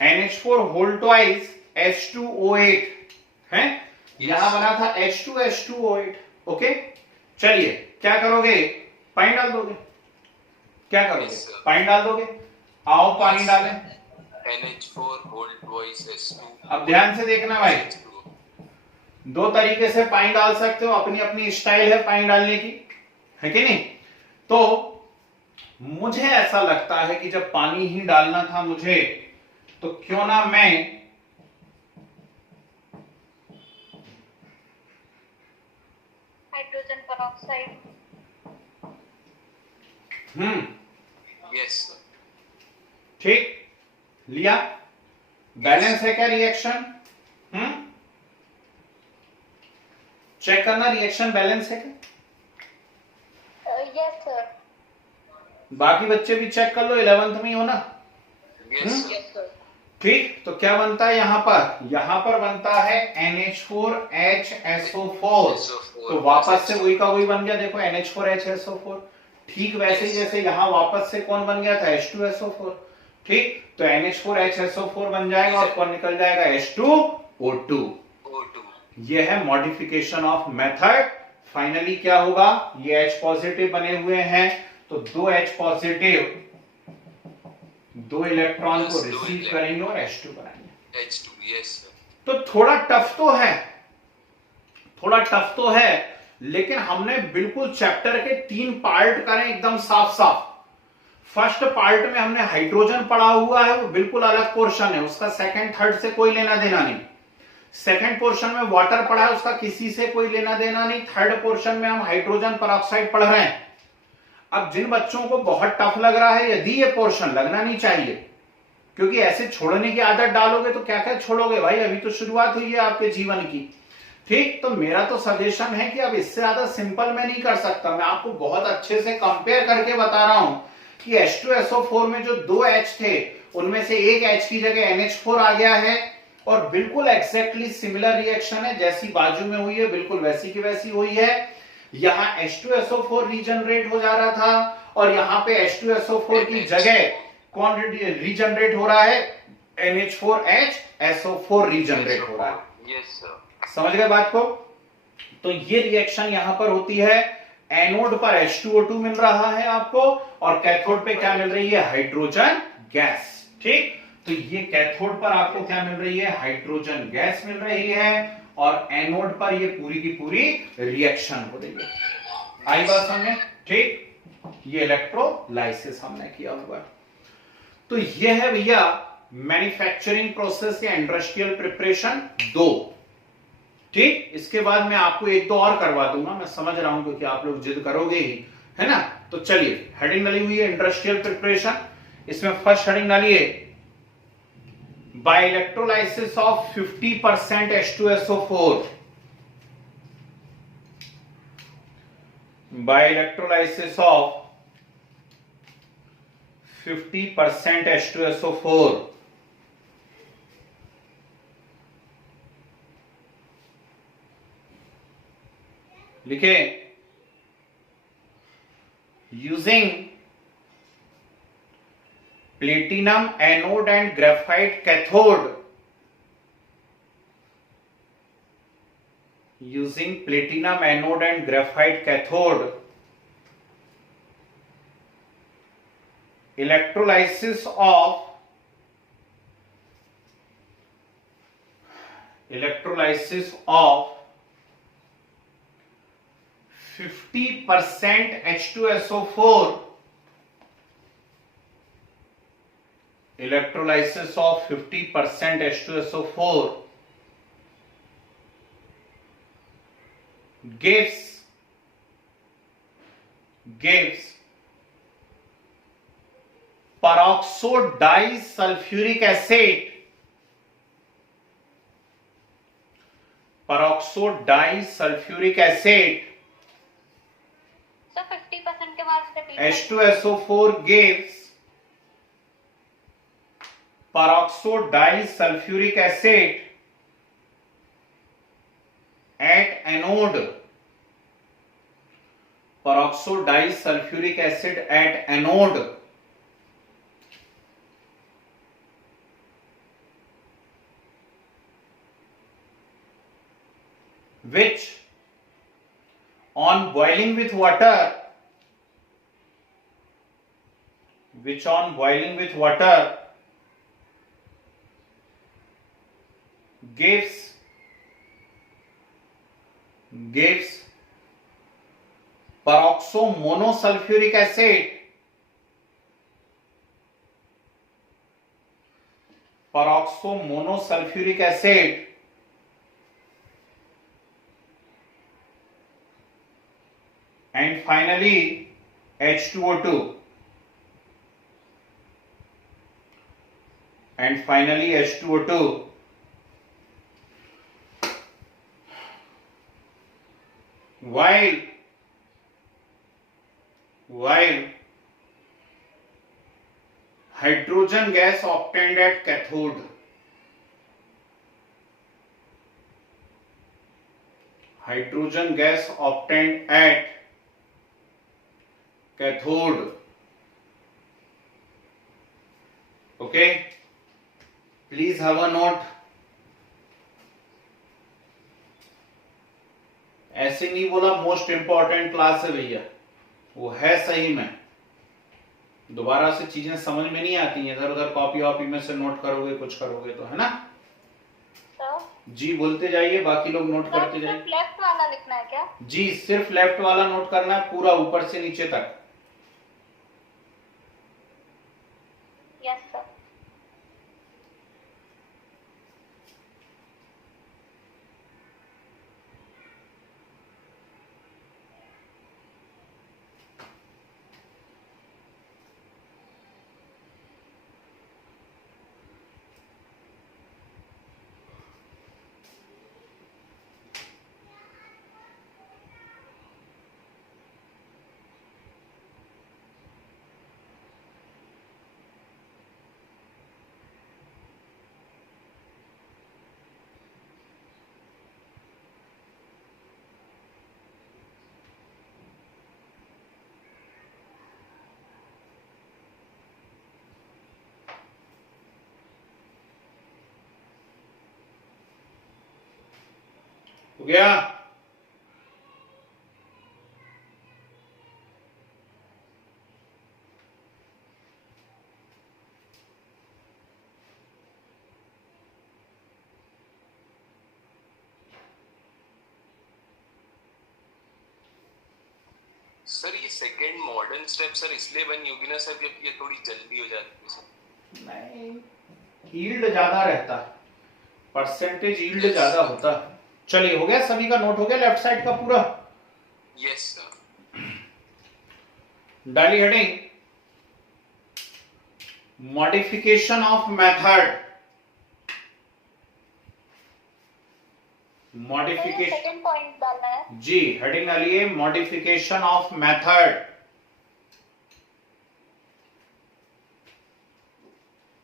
NH4 होल ट्वाइस H2O8 है, यहां बना था H2H2O8। ओके, चलिए क्या करोगे, पानी डाल दोगे, क्या करोगे, Yes, sir. पानी डाल दोगे, आओ पानी डालें। NH4 whole twice S2. अब ध्यान से देखना भाई, दो तरीके से पानी डाल सकते हो, अपनी अपनी स्टाइल है पानी डालने की, है कि नहीं। तो मुझे ऐसा लगता है कि जब पानी ही डालना था मुझे, तो क्यों ना मैं हाइड्रोजन पेरोक्साइड। Yes, sir. ठीक लिया, बैलेंस है क्या रिएक्शन? चेक करना रिएक्शन बैलेंस है क्या? Yes sir. बाकी बच्चे भी चेक कर लो, 11th में ही हो ना। Yes, sir. Yes sir. ठीक, तो क्या बनता है यहां पर? यहां पर बनता है NH4HSO4। तो वापस से वही का वही बन गया, देखो NH4HSO4। ठीक वैसे ही जैसे यहां वापस से कौन बन गया था? H2SO4। ठीक, तो NH4HSO4 बन जाएगा और कौन निकल जाएगा? H2O2। O2. ये है मॉडिफिकेशन ऑफ मेथड। फाइनली क्या होगा? ये H पॉजिटिव बने हुए हैं, तो दो H पॉजिटिव दो इलेक्ट्रॉन को Yes, दो रिसीव इलेक्ट्रॉन। करेंगे और H2 बनाएंगे। H2. Yes, sir. तो थोड़ा टफ तो है, थोड़ा टफ तो है, लेकिन हमने बिल्कुल चैप्टर के 3 पार्ट करें एकदम साफ साफ। फर्स्ट पार्ट में हमने हाइड्रोजन पढ़ा हुआ है, वो बिल्कुल अलग पोर्शन है, उसका सेकंड थर्ड से कोई लेना देना नहीं। सेकंड पोर्शन में वाटर पढ़ा है, उसका किसी से कोई लेना देना नहीं। थर्ड पोर्शन में हम हाइड्रोजन पेरोक्साइड पढ़ रहे हैं। अब जिन बच्चों को बहुत टफ लग रहा है, यदि ये पोर्शन लगना नहीं चाहिए, क्योंकि ऐसे छोड़ने की आदत डालोगे तो क्या क्या छोड़ोगे भाई, अभी तो शुरुआत हुई है आपके जीवन की। ठीक, तो मेरा तो सजेशन है कि अब इससे ज्यादा सिंपल मैं नहीं कर सकता, मैं आपको बहुत अच्छे से कंपेयर करके बता रहा हूं कि H2SO4 में जो 2 H थे, उनमें से एक H की जगह NH4 आ गया है, और बिल्कुल एग्जैक्टली सिमिलर रिएक्शन है, जैसी बाजू में हुई है बिल्कुल वैसी की वैसी हुई है। यहां H2SO4 रीजनरेट हो जा रहा था, और यहां पे H2SO4 की जगह कौन रीजनरेट हो रहा है? NH4HSO4 रीजनरेट हो रहा है। Yes, sir. समझ गए बात को? तो ये रिएक्शन यहां पर होती है, एनोड पर H2O2 मिल रहा है आपको, और कैथोड पे क्या मिल रही है? Hydrogen gas. ठीक, तो ये कैथोड पर आपको क्या मिल रही है? हाइड्रोजन गैस मिल रही है, और एनोड पर ये पूरी की पूरी रिएक्शन हो रही है। आई बात समझे? ठीक, ये इलेक्ट्रोलाइसिस हमने किया हुआ है। तो ये है भैया मैन्युफैक्चरिंग प्रोसेस या इंडस्ट्रियल प्रिपरेशन 2। ठीक, इसके बाद मैं आपको एक दो और करवा दूंगा, मैं समझ रहा हूं क्योंकि आप लोग जिद करोगे ही, है ना। तो चलिए, हेडिंग डाली हुई है इंडस्ट्रियल प्रिपरेशन, इसमें फर्स्ट हेडिंग डालिए by electrolysis of 50% H2SO4। By electrolysis of 50% H2SO4 लिखे, using platinum anode and graphite cathode, using platinum anode and graphite cathode, electrolysis of 50% H2SO4, electrolysis of 50% H2SO4 gives peroxodisulfuric acid, peroxodisulfuric acid, sir 50% के बाद repeat. H2SO4 gives peroxodisulfuric acid at anode, peroxodisulfuric acid at anode, which on boiling with water gives gives peroxomonosulfuric acid, peroxomonosulfuric acid and finally H2O2 and finally H2O2 while hydrogen gas obtained at cathode, hydrogen gas obtained at cathode, okay, please have a note. ऐसे नहीं बोला most important class है भैया, वो है सही में, दोबारा से चीजें समझ में नहीं आती हैं, इधर उधर कॉपी वॉपी में से नोट करोगे कुछ करोगे तो, है ना। जी बोलते जाइए, बाकी लोग नोट करते जाइए। सिर्फ लेफ्ट वाला लिखना है क्या? जी सिर्फ लेफ्ट वाला नोट करना है, पूरा ऊपर से नीचे तक। Yes sir. हो गया? सर ये सेकंड मॉडर्न स्टेप सर इसलिए बनी होगी ना सर क्योंकि ये थोड़ी जल्दी हो जाती है सर। नहीं, यील्ड ज्यादा रहता है, परसेंटेज यील्ड ज्यादा होता है। चलिए हो गया, सभी का नोट हो गया लेफ्ट साइड का पूरा? Yes sir. डाली heading modification of method, modification second point डालना है। जी हेडिंग डालिए मॉडिफिकेशन ऑफ मेथड,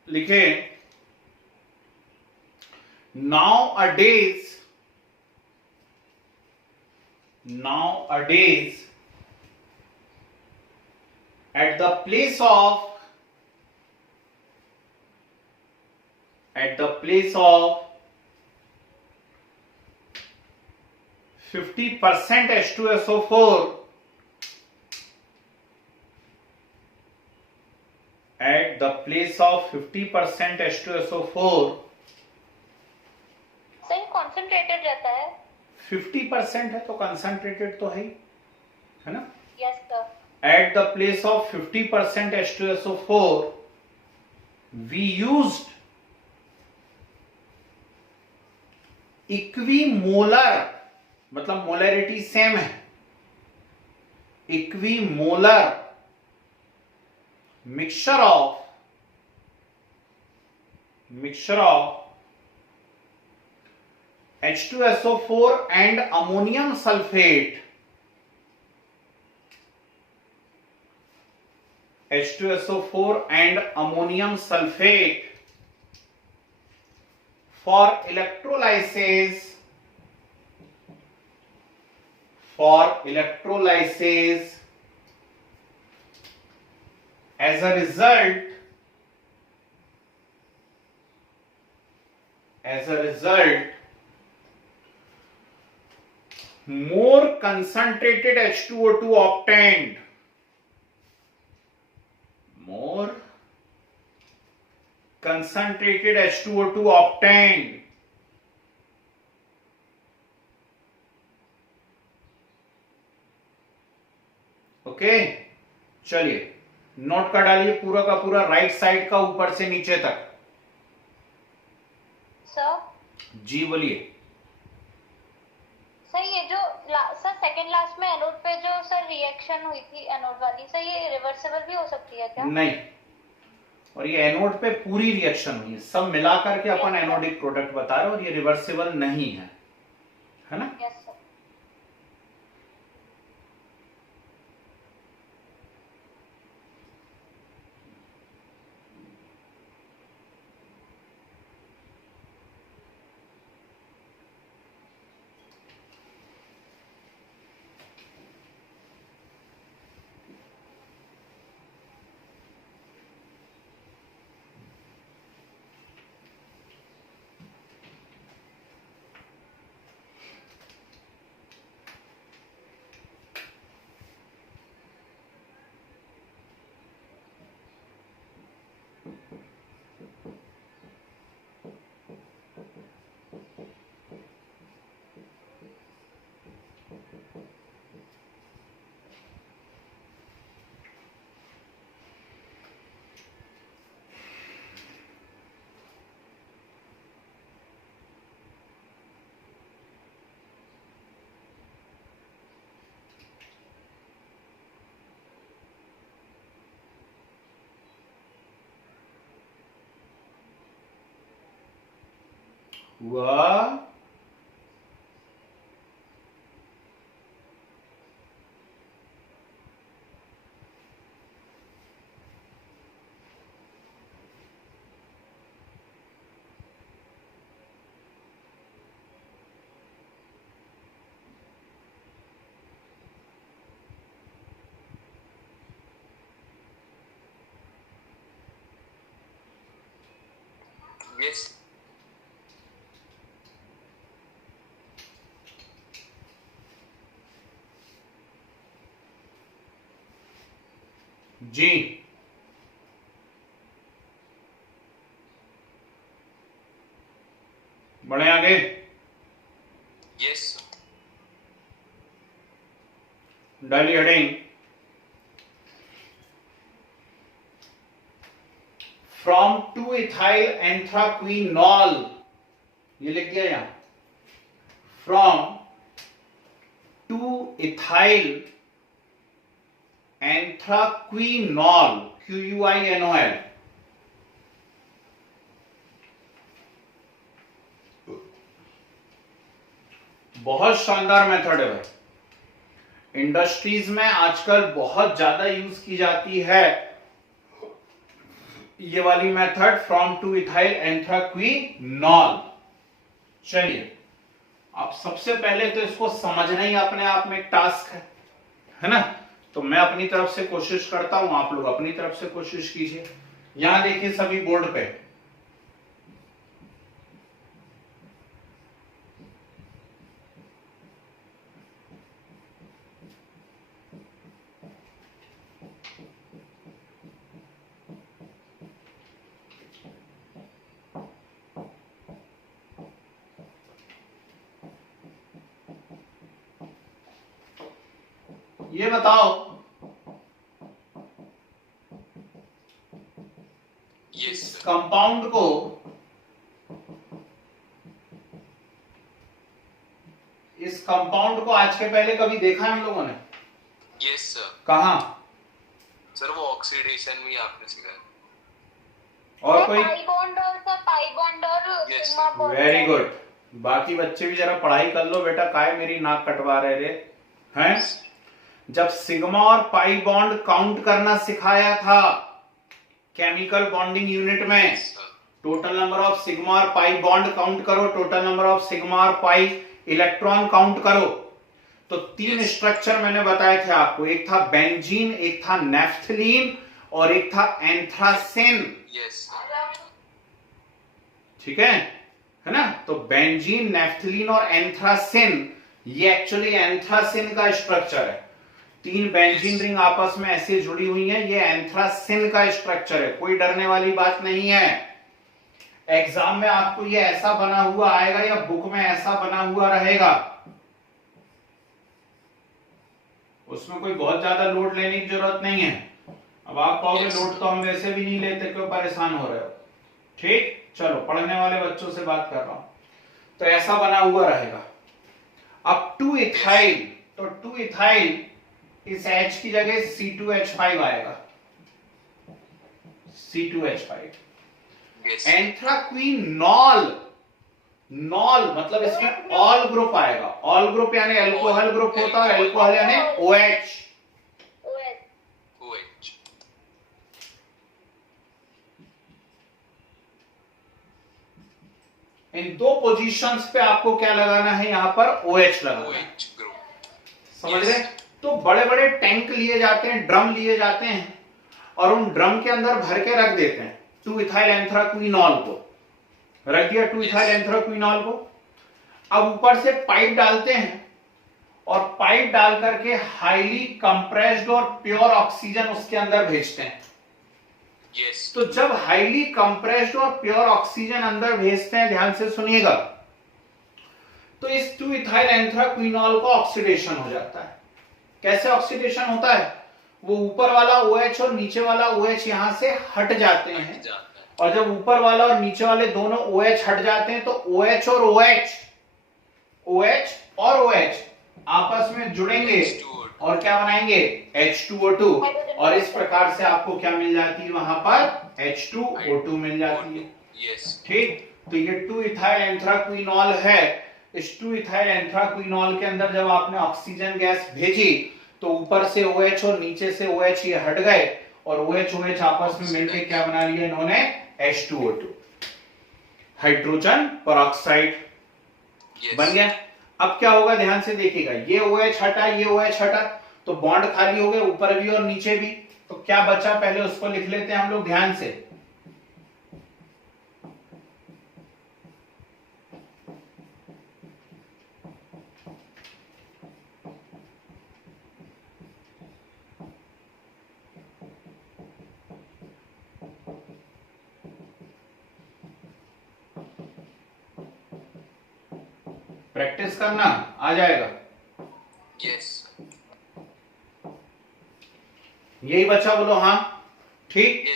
लिखे nowadays at the place of 50% H2SO4 at the place of 50% H2SO4 सही कॉन्सेंट्रेटेड रहता है। 50% है तो कंसंट्रेटेड तो है ही, है ना। Yes sir. At the place of 50% H2SO4 we used equimolar, मतलब मोलरिटी सेम है, equimolar mixture of H2SO4 and ammonium sulfate, H2SO4 and ammonium sulfate for electrolysis as a result more concentrated H2O2 obtained, more concentrated H2O2 obtained okay, चलिए note कर डालिए पूरा का पूरा right side का ऊपर से नीचे तक। सर जी बोलिए। सर ये जो सर सेकंड लास्ट में एनोड पे जो सर रिएक्शन हुई थी एनोड वाली, सर ये रिवर्सिबल भी हो सकती है क्या? नहीं, और ये एनोड पे पूरी रिएक्शन हुई है, सब मिलाकर के अपन एनोडिक प्रोडक्ट बता रहे हैं, और ये रिवर्सिबल नहीं है ना? Yes sir. हुआ? यस जी बढ़े आगे। यस डाली हेडिंग फ्रॉम 2 इथाइल एंथ्राक्विनॉल, ये लिख दिया यहां, फ्रॉम 2 इथाइल एंथ्राक्विनॉल, QUINOL, बहुत शानदार मेथड है भाई, इंडस्ट्रीज में आजकल बहुत ज्यादा यूज की जाती है ये वाली मेथड, फ्रॉम 2 इथाइल एंथ्राक्विनॉल। चलिए अब सबसे पहले तो इसको समझना ही अपने आप में एक टास्क है ना? तो मैं अपनी तरफ से कोशिश करता हूं, आप लोग अपनी तरफ से कोशिश कीजिए। यहां देखिए सभी बोर्ड पे, ये बताओ यस कंपाउंड को इस कंपाउंड को आज के पहले कभी देखा है हम लोगों ने? Yes sir. कहा? सर वो ऑक्सीडेशन भी आपने सिखाया। और कोई? पाई बॉन्ड और सर पाई बॉन्ड और Yes. Sigma bond. Very good. बाकी बच्चे भी जरा पढ़ाई कर लो बेटा, काय मेरी नाक कटवा रहे रे हैं? जब सिग्मा और पाई बॉन्ड काउंट करना सिखाया था केमिकल बॉन्डिंग यूनिट में, टोटल नंबर ऑफ सिग्मा और पाई बॉन्ड काउंट करो, टोटल नंबर ऑफ सिग्मा और पाई इलेक्ट्रॉन काउंट करो। तो 3 स्ट्रक्चर मैंने बताए थे आपको, एक था बेंजीन, एक था नेफ्थलीन और एक था एंथ्रासिन। यस ठीक है ना? तो बेंजीन, नेफ्थलीन और एंथ्रासिन, ये एक्चुअली एंथ्रासिन का स्ट्रक्चर है। 3 बेंजीन रिंग आपस में ऐसे जुड़ी हुई हैं, ये एंथ्रासिन का स्ट्रक्चर है, कोई डरने वाली बात नहीं है। एग्जाम में आपको ये ऐसा बना हुआ आएगा या बुक में ऐसा बना हुआ रहेगा। उसमें कोई बहुत ज्यादा लोड लेने की जरूरत नहीं है। अब आप कहोगे लोड तो हम वैसे भी नहीं लेते, क्यों परेशान हो रहे हो। ठीक, चलो पढ़ने वाले बच्चों से बात कर रहा हूं। तो ऐसा बना हुआ रहेगा। अब 2 इथाइल, तो 2 इथाइल इस H की जगह C2H5 आएगा, C2H5। एंथ्राक्विनॉल, नॉल मतलब इसमें ऑल ग्रुप आएगा। ऑल ग्रुप यानी अल्कोहल ग्रुप होता है, अल्कोहल यानी OH। इन दो पोजीशंस पे आपको क्या लगाना है, यहां पर OH लगाना है। समझ रहे? तो बड़े बड़े टैंक लिए जाते हैं, ड्रम लिए जाते हैं, और उन ड्रम के अंदर भर के रख देते हैं 2 इथाइल एंथ्राक्विनॉल को। रख दिया 2 इथाइल एंथ्राक्विनॉल को। अब ऊपर से पाइप डालते हैं, और पाइप डाल करके हाईली कंप्रेस्ड और प्योर ऑक्सीजन उसके अंदर भेजते हैं। तो जब हाईली कंप्रेस्ड और प्योर ऑक्सीजन अंदर भेजते हैं, ध्यान से सुनिएगा, तो इस 2 इथाइल एंथ्राक्विनॉल का ऑक्सीडेशन हो जाता है। कैसे ऑक्सीडेशन होता है? वो ऊपर वाला OH और नीचे वाला OH यहां से हट जाते हैं, और जब ऊपर वाला और नीचे वाले दोनों OH हट जाते हैं, तो OH और OH आपस में जुड़ेंगे और क्या बनाएंगे, H2O2। और इस प्रकार से आपको क्या मिल जाती है, वहां पर H2O2 मिल जाती है। ठीक, तो ये 2 इथाइल एंथ्राक्विनॉल है। इस 2 इथाइल एंथ्राक्विनॉल के अंदर जब आपने ऑक्सीजन गैस भेजी, तो ऊपर से OH और नीचे से OH ये हट गए, और OH आपस में मिलकर क्या बना लिया इन्होंने, H2O2, हाइड्रोजन पेरोक्साइड बन गया। अब क्या होगा, ध्यान से देखिएगा, ये OH हटा, ये OH हटा, तो बॉन्ड खाली हो गए ऊपर भी और नीचे भी। तो क्या बचा, पहले उसको लिख लेते हैं हम लोग ध्यान से। प्रैक्टिस करना, आ जाएगा। यही बचा, बोलो हाँ। ठीक।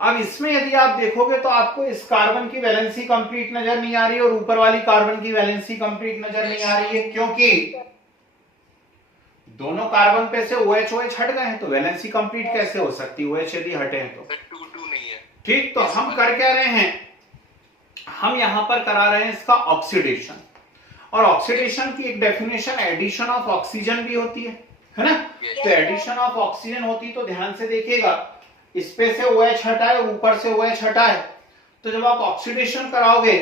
अब इसमें यदि आप देखोगे तो आपको इस कार्बन की वैलेंसी कंप्लीट नजर नहीं आ रही, और ऊपर वाली कार्बन की वैलेंसी कंप्लीट नजर नहीं आ रही है, क्योंकि दोनों कार्बन पे से OH हट गए हैं, तो वैलेंसी कंप्लीट कैसे हो सकती है, OH यदि हटे हैं तो। 2 नहीं है। ठीक, तो हम कर क्या रहे हैं, हम यहां पर करा रहे हैं इसका ऑक्सीडेशन। और ऑक्सीडेशन की एक डेफिनेशन एडिशन ऑफ ऑक्सीजन भी होती है ना। तो एडिशन ऑफ ऑक्सीजन होती, तो ध्यान से देखिएगा, इस पे से OH हटा है और ऊपर से OH हटा है, तो जब आप ऑक्सीडेशन कराओगे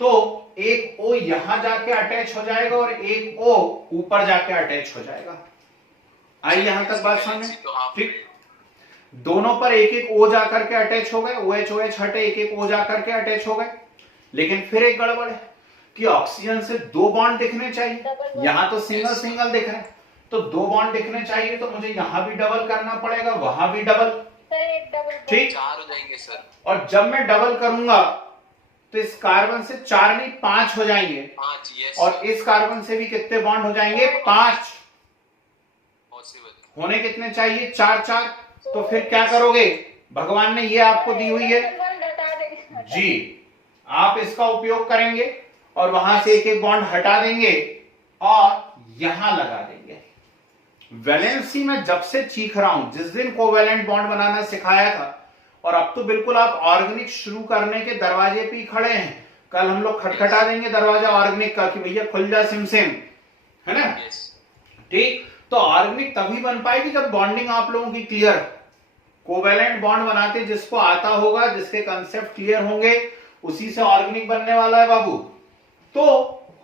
तो एक O यहां जाके अटैच हो जाएगा और एक O ऊपर जाके अटैच हो जाएगा। आई यहां तक बात समझ में? ठीक, दोनों पर एक एक O जाकर के अटैच हो गए, OH हटे, एक एक O जाकर के अटैच हो गए। लेकिन फिर एक गड़बड़ है कि ऑक्सीजन से 2 बॉन्ड दिखने चाहिए, यहां तो सिंगल सिंगल दिख रहे हैं, तो 2 बॉन्ड दिखने चाहिए, तो मुझे यहां भी डबल करना पड़ेगा, वहां भी डबल। ठीक, 4 हो जाएंगे सर। और जब मैं डबल करूंगा तो इस कार्बन से 4 नहीं 5 हो जाएंगे, 5। और इस कार्बन से भी कितने बॉन्ड हो जाएंगे, 5। पॉसिबल होने कितने चाहिए, 4। तो फिर क्या करोगे, भगवान ने ये आपको दी हुई है जी, आप इसका उपयोग करेंगे और वहां से एक एक बॉन्ड हटा देंगे और यहां लगा देंगे। वैलेंसी में जब से चीख रहा हूं, जिस दिन कोवैलेंट बॉन्ड बनाना सिखाया था, और अब तो बिल्कुल आप ऑर्गेनिक शुरू करने के दरवाजे पे ही खड़े हैं। कल हम लोग खटखटा देंगे दरवाजा ऑर्गेनिक का कि भैया खुल जा सिमसिम, है ना। ठीक, तो ऑर्गेनिक तभी बन पाएगी जब बॉन्डिंग आप लोगों की क्लियर। कोवैलेंट बॉन्ड बनाते जिसको आता होगा, जिसके कंसेप्ट क्लियर होंगे, उसी से ऑर्गेनिक बनने वाला है बाबू। तो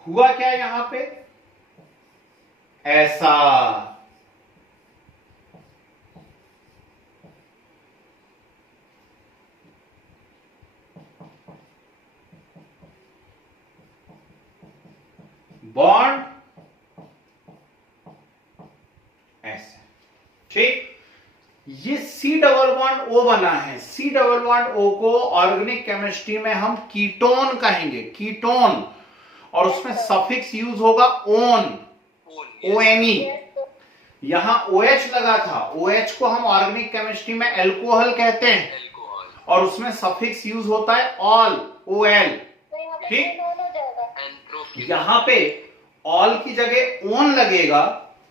हुआ क्या यहां पे, ऐसा बॉन्ड ऐसे। ठीक, ये C डबल बॉन्ड O बना है। C डबल बॉन्ड O को ऑर्गेनिक केमिस्ट्री में हम कीटोन कहेंगे, कीटोन, और उसमें सफिक्स यूज होगा ओन, ONE। यहां OH लगा था, OH को हम ऑर्गेनिक केमिस्ट्री में एल्कोहल कहते हैं एल्कोहल, और उसमें सफिक्स यूज होता है ऑल, OL। तो यहाँ पे ठीक। क्विनोन हो जाएगा। एंथ्रोक्विनोन, यहां पे ऑल की जगह ओन लगेगा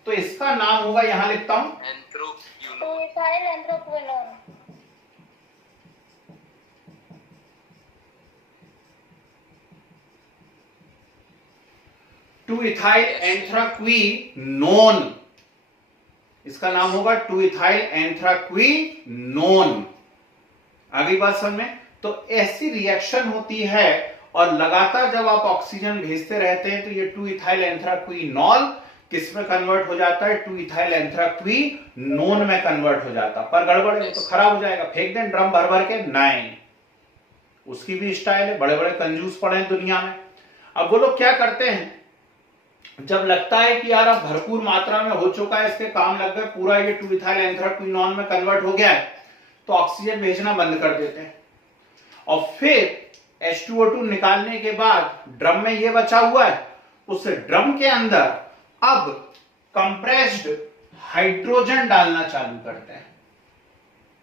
तो इसका नाम होगा, यहां लिखता हूं, एंथ्रोक्विनोन, तो इथाइल एंथ्रोक्विनोन। टू इथाइल एंथ्राक्विनोन, इसका नाम होगा टू इथाइल एंथ्राक्विनोन। आगे बात समझ में? तो ऐसी रिएक्शन होती है और लगातार जब आप ऑक्सीजन भेजते रहते हैं तो ये टू इथाइल एंथ्राक्विनोल किस में कन्वर्ट हो जाता है, टू इथाइल एंथ्राक्विनोन में कन्वर्ट हो जाता। पर गड़बड़ है, वो तो खराब हो जाएगा, फेंक दें ड्रम भर भर के, नहीं, उसकी भी स्टाइल है, बड़े बड़े कंजूस पड़े हैं दुनिया में। अब वो लोग क्या करते हैं, जब लगता है कि यार अब भरपूर मात्रा में हो चुका है, इसके काम लग गए, पूरा ये टू इथाइल एंथ्राक्विनोन में कन्वर्ट हो गया है, तो ऑक्सीजन भेजना बंद कर देते हैं और फिर H2O2 निकालने के बाद ड्रम में ये बचा हुआ है, उस ड्रम के अंदर अब कंप्रेस्ड हाइड्रोजन डालना चालू करते हैं।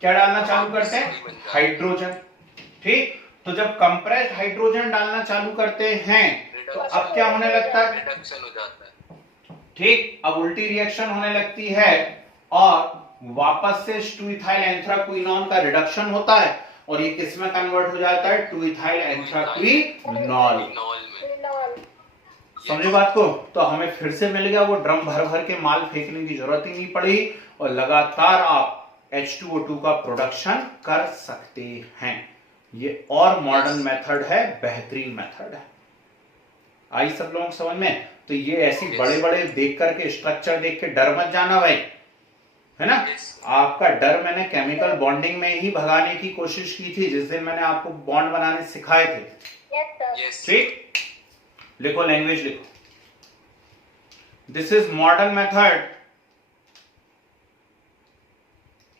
क्या डालना चालू करते हैं? हाइड्रोजन। ठीक, तो जब कंप्रेस्ड हाइड्रोजन डालना चालू करते हैं तो अब क्या होने लगता है? रिडक्शन हो जाता है। ठीक, अब उल्टी रिएक्शन होने लगती है और वापस से टू इथाइल एंथ्राक्विनोन का रिडक्शन होता है और ये किस में कन्वर्ट हो जाता है, टू इथाइल एंथ्राक्विनोल। फिनॉल में, फिनॉल। समझे बात को? तो हमें फिर से मिल गया, वो ड्रम भर भर के माल फेंकने की जरूरत ही नहीं पड़ी और लगातार आप H2O2 का प्रोडक्शन कर सकते हैं। ये और मॉडर्न मेथड है, बेहतरीन मेथड है। आई सब लोगों को समझ में? तो ये ऐसी बड़े बड़े देख करके स्ट्रक्चर देख के डर मत जाना भाई, है ना? आपका डर मैंने केमिकल बॉन्डिंग में ही भगाने की कोशिश की थी जिस दिन मैंने आपको बॉन्ड बनाने सिखाए थे। Yes sir. यस, ठीक, लिखो, लैंग्वेज लिखो। This is modern method,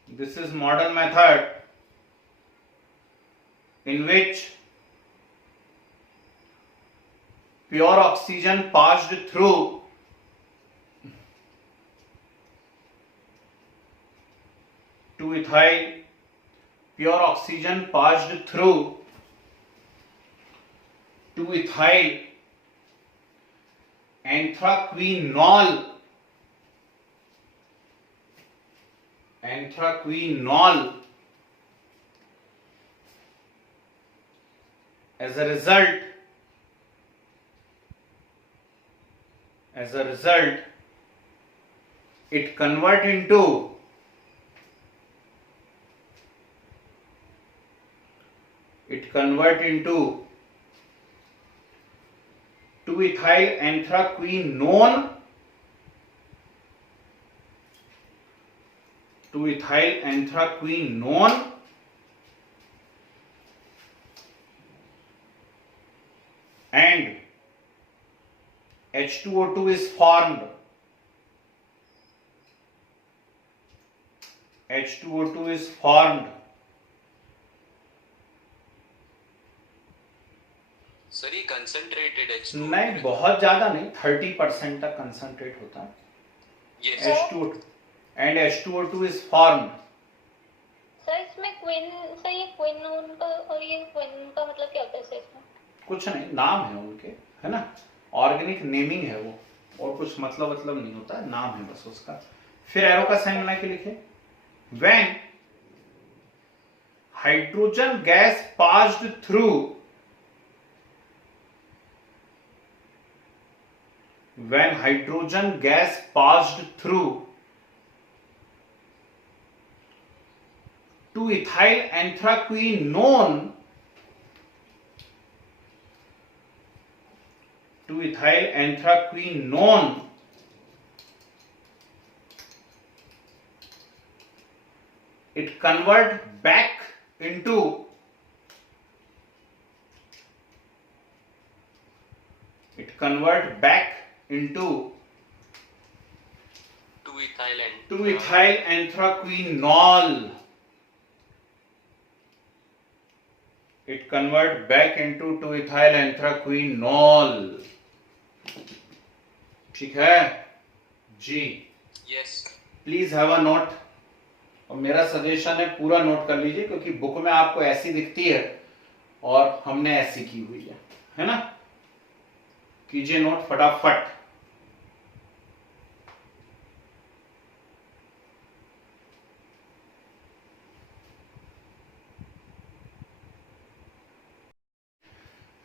this is modern method in which pure oxygen passed through to ethyl, pure oxygen passed through to ethyl anthraquinol, anthraquinol. As a result, it convert into two ethyl anthraquinone, and H2O2 is formed. H2O2 is formed. Sir ये concentrated H2O नहीं, बहुत ज्यादा नहीं, 30% तक concentrate होता है yes, H2O2 and H2O2 is formed. Sir इसमें Quinn, sir ये क्विनोन का और ये क्विन का मतलब क्या होता है सर इसमें? कुछ नहीं, नाम है उनके, है ना, ऑर्गेनिक नेमिंग है वो, और कुछ मतलब नहीं होता है, नाम है बस उसका। फिर एरो का साइन बना के लिखे, when hydrogen gas passed through, when hydrogen gas passed through to ethyl anthraquinone, it convert back into two ethyl anthraquinol. It convert back into 2-ethyl anthraquinol. ठीक है जी? Yes. Please have a note, और मेरा suggestion है पूरा note कर लीजिए, क्योंकि बुक में आपको ऐसी दिखती है और हमने ऐसी की हुई है ना। कीजिए नोट फटाफट।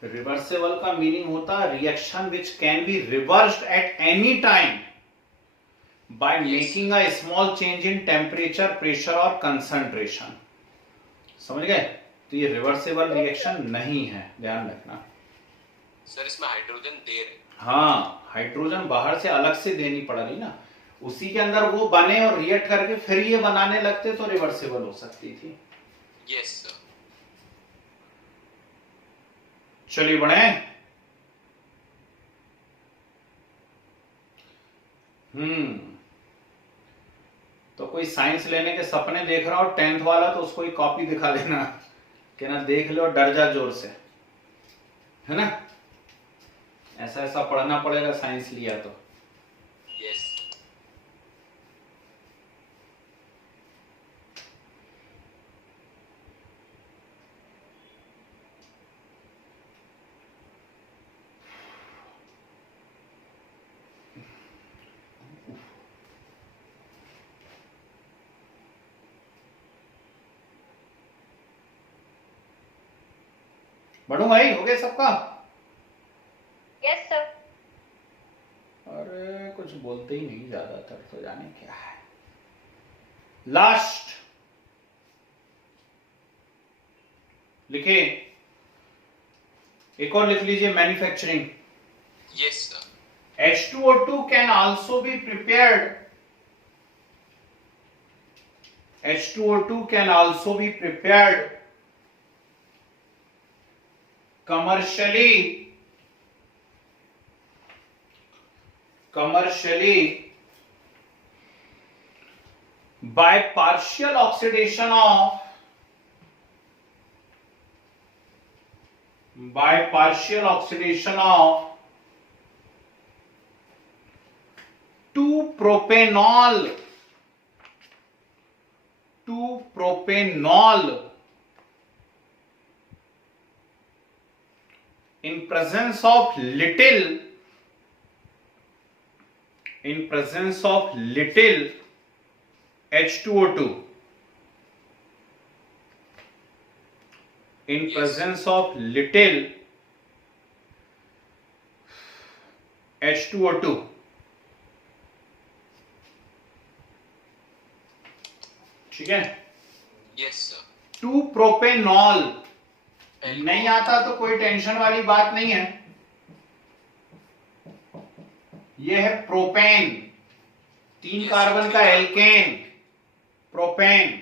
रिवर्सेबल का मीनिंग होता है reaction which can be reversed at any time by making a small change in temperature, pressure और कंसंट्रेशन। समझ गए? तो ये रिवर्सेबल रिएक्शन नहीं है, ध्यान रखना। सर इसमें हाइड्रोजन दे रहे। हाँ, हाइड्रोजन बाहर से अलग से देनी पड़ रही ना, उसी के अंदर वो बने और रिएक्ट करके फिर ये बनाने लगते तो रिवर्सेबल हो सकती थी। Yes sir. चलिए बढ़े। तो कोई साइंस लेने के सपने देख रहा हो 10th वाला, तो उसको एक कॉपी दिखा देना कि ना देख लो, डर जा जोर से, है ना। ऐसा ऐसा पढ़ना पड़ेगा साइंस लिया तो। यस। बढ़ू भाई, हो गया सबका? Yes sir. अरे कुछ बोलते ही नहीं ज्यादातर, तो जाने क्या है। लास्ट लिखे, एक और लिख लीजिए, manufacturing. Yes sir. H2O2 can also be prepared. H2O2 can also be prepared commercially by partial oxidation of two propanol in presence of little H2O2, in presence of little H2O2, ठीक है। Yes sir. 2 propanol नहीं आता तो कोई tension वाली बात नहीं है। यह है प्रोपेन, 3 कार्बन का एल्केन प्रोपेन,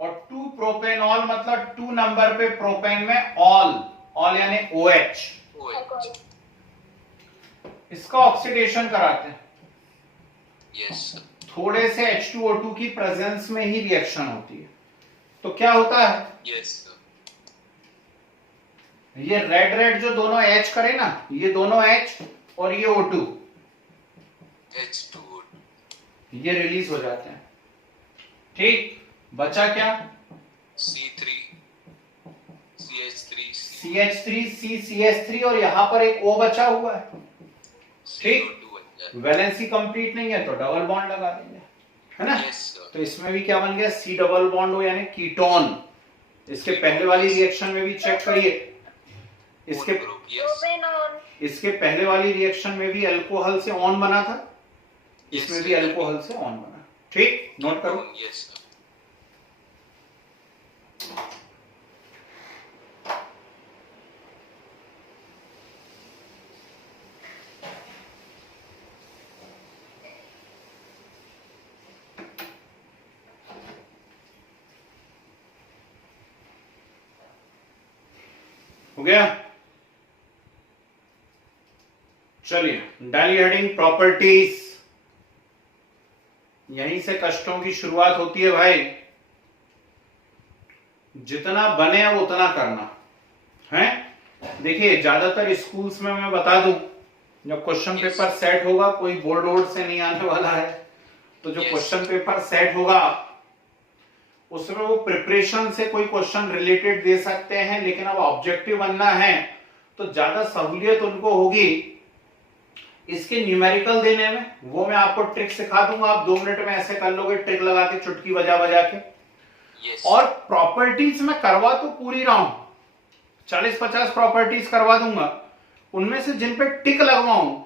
और 2 प्रोपेनॉल मतलब 2 नंबर पे प्रोपेन में ऑल यानी OH। इसका ऑक्सीडेशन कराते हैं। Yes sir. थोड़े से H2O2 की प्रेजेंस में ही रिएक्शन होती है, तो क्या होता है? Yes sir. ये रेड जो दोनों H करे ना, ये दोनों H और ये O2, H2O2 ये रिलीज हो जाते हैं। ठीक, बचा क्या? C3 CH3 CH3 CCH3 और यहां पर एक O बचा हुआ है। ठीक, CO2 बन जाए। वैलेंसी कंप्लीट नहीं है तो डबल बॉन्ड लगा देंगे, है ना। Yes sir. तो इसमें भी क्या बन गया? C डबल बॉन्ड हो यानी कीटोन। इसके पहले वाली रिएक्शन में भी चेक करिए, इसके पहले वाली रिएक्शन में भी अल्कोहल से ऑन बना था, इसमें भी अल्कोहल से ऑन बना। ठीक, नोट करो। Yes sir. हो गया? चलिए, डाली हेडिंग प्रॉपर्टीज। यहीं से कष्टों की शुरुआत होती है भाई। जितना बने अब उतना करना है। देखिए, ज्यादातर स्कूल्स में मैं बता दूं, जब क्वेश्चन पेपर सेट होगा, कोई बोर्ड वोर्ड से नहीं आने वाला है, तो जो Yes. क्वेश्चन पेपर सेट होगा उसमें वो प्रिपरेशन से कोई क्वेश्चन रिलेटेड दे सकते हैं, लेकिन अब ऑब्जेक्टिव बनना है तो ज्यादा सहूलियत उनको होगी इसके न्यूमेरिकल देने में। वो मैं आपको ट्रिक सिखा दूंगा, आप 2 मिनट में ऐसे कर लोगे, ट्रिक लगा के, चुटकी बजा बजा के। Yes. और प्रॉपर्टीज में करवा तो पूरी रहा हूं, 40-50 प्रॉपर्टीज करवा दूंगा, उनमें से जिन पे टिक लगवाऊं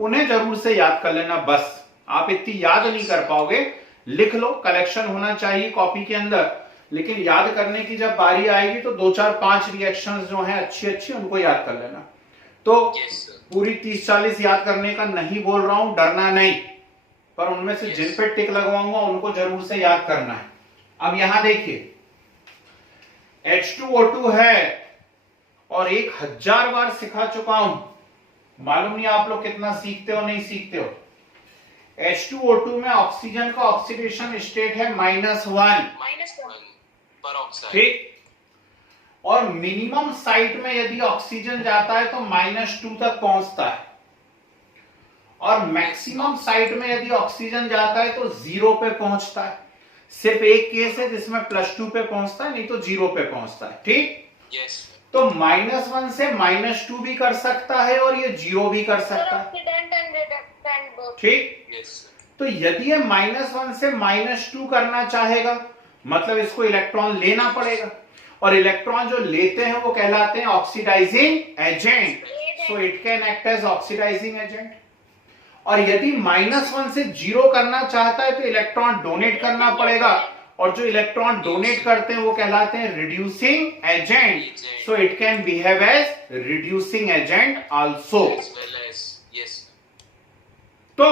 उन्हें जरूर से याद कर लेना। बस आप इतनी याद नहीं कर पाओगे, लिख लो, कलेक्शन होना चाहिए कॉपी के अंदर, लेकिन याद करने की जब बारी आएगी तो 2-4-5 रिएक्शंस जो हैं अच्छी अच्छी, उनको याद कर लेना। तो Yes, sir. पूरी 30-40 याद करने का नहीं बोल रहा हूं, डरना नहीं, पर उनमें से Yes. जिन पे टिक लगवाऊंगा उनको जरूर से याद करना है। अब यहां देखिए, H2O2 है और 1000 बार सिखा चुका हूं, मालूम नहीं आप लोग कितना सीखते हो नहीं सीखते हो। H2O2 में ऑक्सीजन का ऑक्सीडेशन स्टेट है -1, Peroxide. ठीक, और मिनिमम साइट में यदि ऑक्सीजन जाता है तो -2 तक पहुंचता है, और मैक्सिमम साइट में यदि ऑक्सीजन जाता है तो 0 पे पहुंचता है। सिर्फ एक केस है जिसमें +2 पे पहुंचता है, नहीं तो 0 पे पहुंचता है, ठीक। Yes. तो -1 से -2 भी कर सकता है और ये 0 भी कर सकता है, ऑक्सीडेंट एंड रिडक्टेंट बोथ। ठीक। Yes, sir. तो यदि ये -1 से -2 करना चाहेगा, मतलब इसको इलेक्ट्रॉन लेना पड़ेगा, और इलेक्ट्रॉन जो लेते हैं वो कहलाते हैं oxidising agent, so it can act as oxidising agent. और यदि -1 से 0 करना चाहता है तो इलेक्ट्रॉन डोनेट करना पड़ेगा, और जो इलेक्ट्रॉन डोनेट करते हैं वो कहलाते हैं reducing agent, so it can behave as reducing agent also. As well as, yes. तो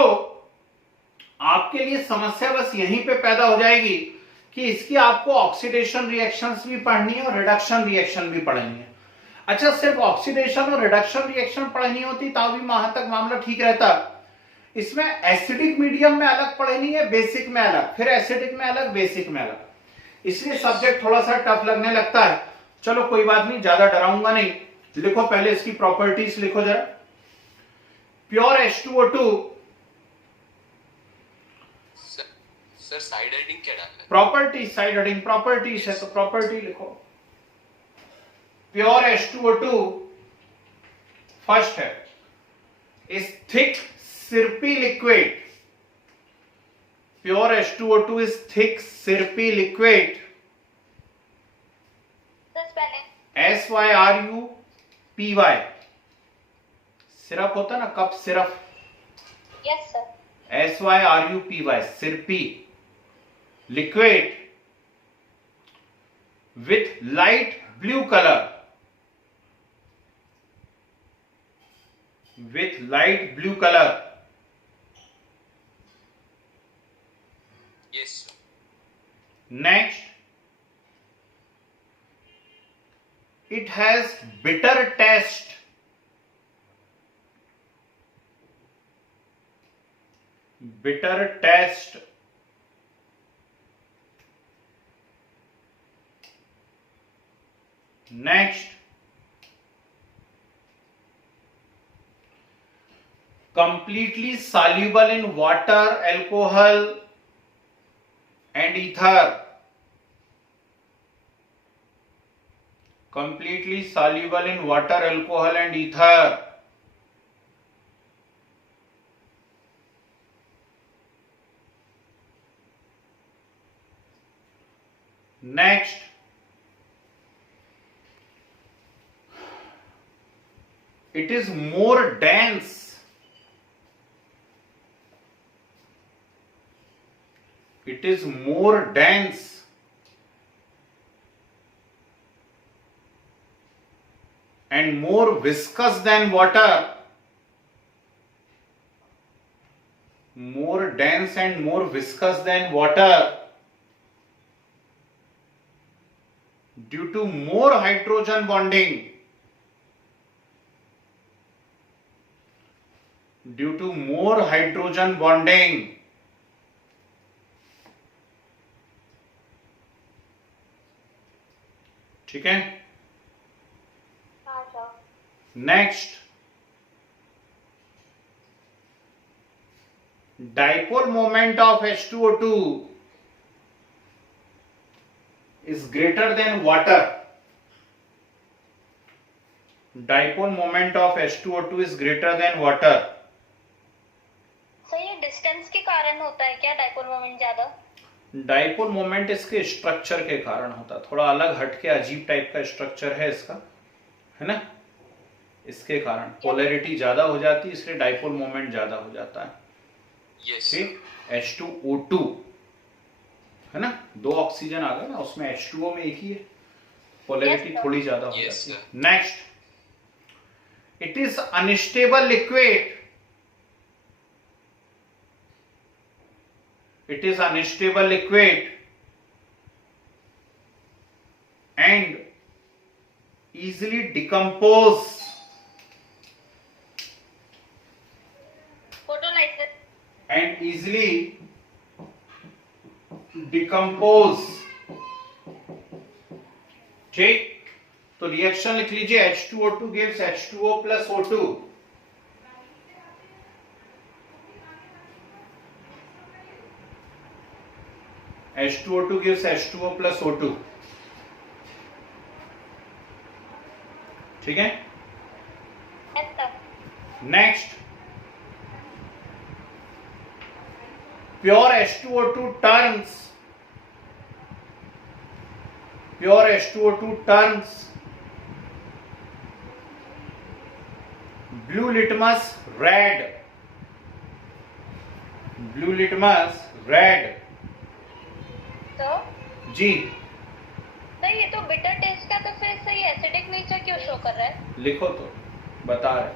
आपके लिए समस्या बस यहीं पे पैदा हो जाएगी कि इसकी आपको ऑक्सीडेशन रिएक्शंस भी पढ़नी है और रिडक्शन रिएक्शन भी पढ़नी है। अच्छा, सिर्फ ऑक्सीडेशन और रिडक्शन रिएक्शन पढ़नी होती तब भी वहां तक मामला ठीक रहता। इसमें एसिडिक मीडियम में अलग पढ़नी है, बेसिक में अलग, फिर एसिडिक में अलग, बेसिक में अलग, इसलिए सब्जेक्ट थोड़ा सा टफ लगने लगता है। चलो कोई बात नहीं, ज्यादा डराऊंगा नहीं। लिखो पहले इसकी प्रॉपर्टीज लिखो जरा। Pure H2O2, sir side heading क्या डालना है? प्रॉपर्टी, साइड हेडिंग प्रॉपर्टीज है तो प्रॉपर्टी लिखो। प्योर H2O2 फर्स्ट है, is thick syrupy liquid. Pure H2O2 is thick syrupy liquid. Sir spelling SYRUPY, syrup होता ना, cup syrup, yes sir. SYRUPY, syrupy liquid with light blue color, with light blue color. Yes, sir. Next, it has bitter taste. Bitter taste. Next, completely soluble in water, alcohol and ether. Completely soluble in water, alcohol and ether. Next, it is more dense. It is more dense and more viscous than water. More dense and more viscous than water due to more hydrogen bonding. Due to more hydrogen bonding. ठीक है। हाँ sir. Next, dipole moment of H2O2 is greater than water. Dipole moment of H2O2 is greater than water. Sir ये distance के कारण होता है क्या dipole moment ज्यादा? डाइपोल मोमेंट इसके स्ट्रक्चर के कारण होता है, थोड़ा अलग हटके अजीब टाइप का स्ट्रक्चर है इसका, है ना, इसके कारण पोलैरिटी ज्यादा हो जाती है, इसलिए डाइपोल मोमेंट ज्यादा हो जाता है। यस ठीक, H2O2 है ना, दो ऑक्सीजन आ गए ना, उसमें H2O में एक ही है, पोलैरिटी Yes, थोड़ी ज्यादा हो Yes, जाती है। sir. Next, it is unstable liquid, it is unstable liquid and easily decompose, photolysis and easily decompose। ठीक, तो रिएक्शन लिख लीजिए, H2O2 gives H2O plus O2। H2O2 gives H2O plus O2। ठीक है, next, pure H2O2 turns blue litmus red, तो जी। Sir ये तो bitter taste का, तो फिर सही एसिडिक नेचर क्यों शो कर रहा है? लिखो तो बता रहे,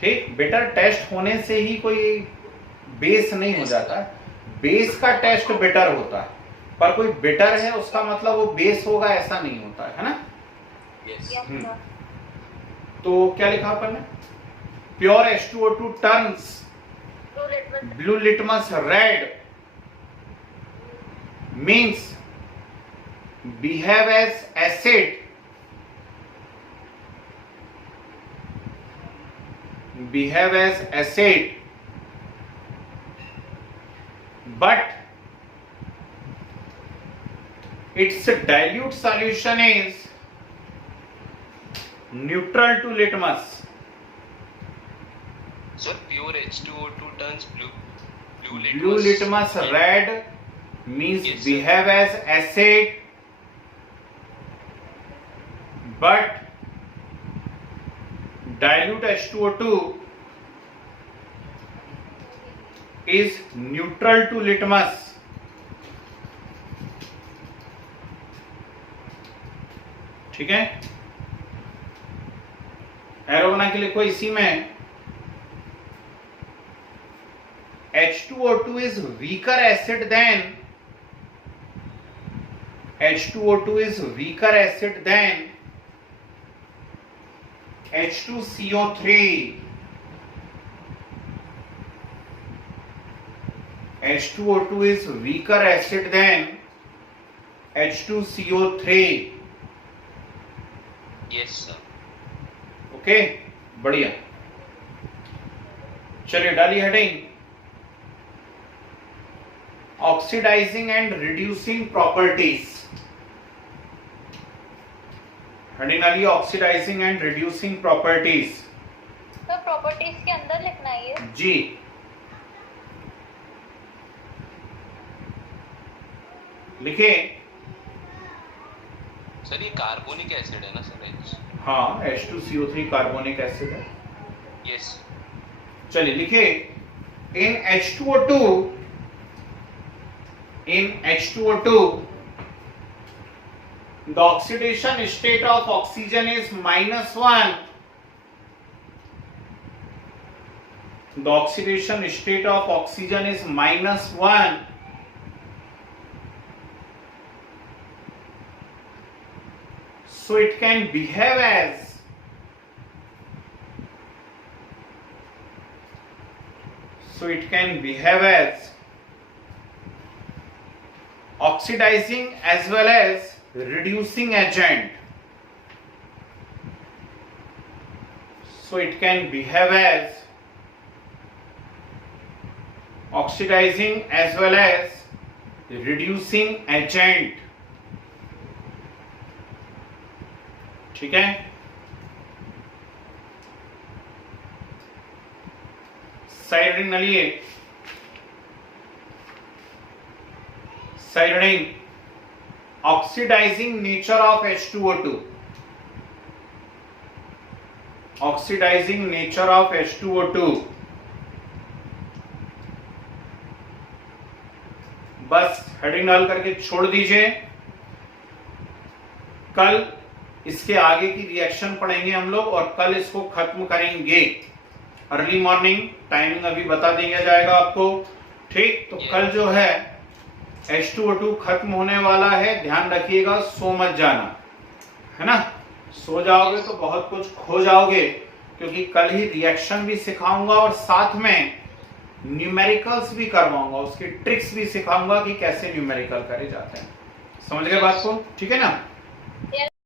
ठीक, बिटर टेस्ट होने से ही कोई बेस नहीं हो जाता है, बेस का टेस्ट बिटर होता है, पर कोई बिटर है उसका मतलब वो बेस होगा ऐसा नहीं होता है ना। Yes Yes, sir. तो क्या लिखा अपन ने, pure H2O2 turns Blue litmus. blue litmus red means behave as acid, but its dilute solution is neutral to litmus। Sir pure H2O2 turns Blue litmus red means Yes, sir. behave as acid, but dilute H2O2 is neutral to litmus। ठीक है, arrow बना के लिखो इसी में, H2O2 is weaker acid than H2CO3। H2O2 is weaker acid than H2CO3। Yes sir. Okay, बढ़िया, चलिए डाली heading, oxidising and reducing properties. Heading डाली ऑक्सीडाइजिंग एंड रिड्यूसिंग प्रॉपर्टीज। तो प्रॉपर्टीज के अंदर लिखना है ये? जी, लिखे। सर ये कार्बोनिक एसिड है ना सर? हाँ, H2CO3 कार्बोनिक एसिड है। यस। चलिए लिखे, इन H2O2 the oxidation state of oxygen is -1, the oxidation state of oxygen is -1, so it can behave as oxidizing as well as reducing agent, so it can behave as oxidising as well as reducing agent. ठीक है, side नलिए साइडनिंग oxidising nature of H2O2, oxidising nature of H2O2। बस heading डाल करके छोड़ दीजिए। कल इसके आगे की रिएक्शन पढ़ेंगे हम लोग और कल इसको खत्म करेंगे। अर्ली मॉर्निंग टाइमिंग अभी बता दिया जाएगा आपको। ठीक, तो कल जो है H2O2 खत्म होने वाला है, ध्यान रखिएगा, सो मत जाना, है ना। सो जाओगे तो बहुत कुछ खो जाओगे, क्योंकि कल ही रिएक्शन भी सिखाऊंगा और साथ में न्यूमेरिकल्स भी करवाऊंगा, उसकी ट्रिक्स भी सिखाऊंगा कि कैसे न्यूमेरिकल करे जाते हैं। समझ गए बात को? ठीक है ना।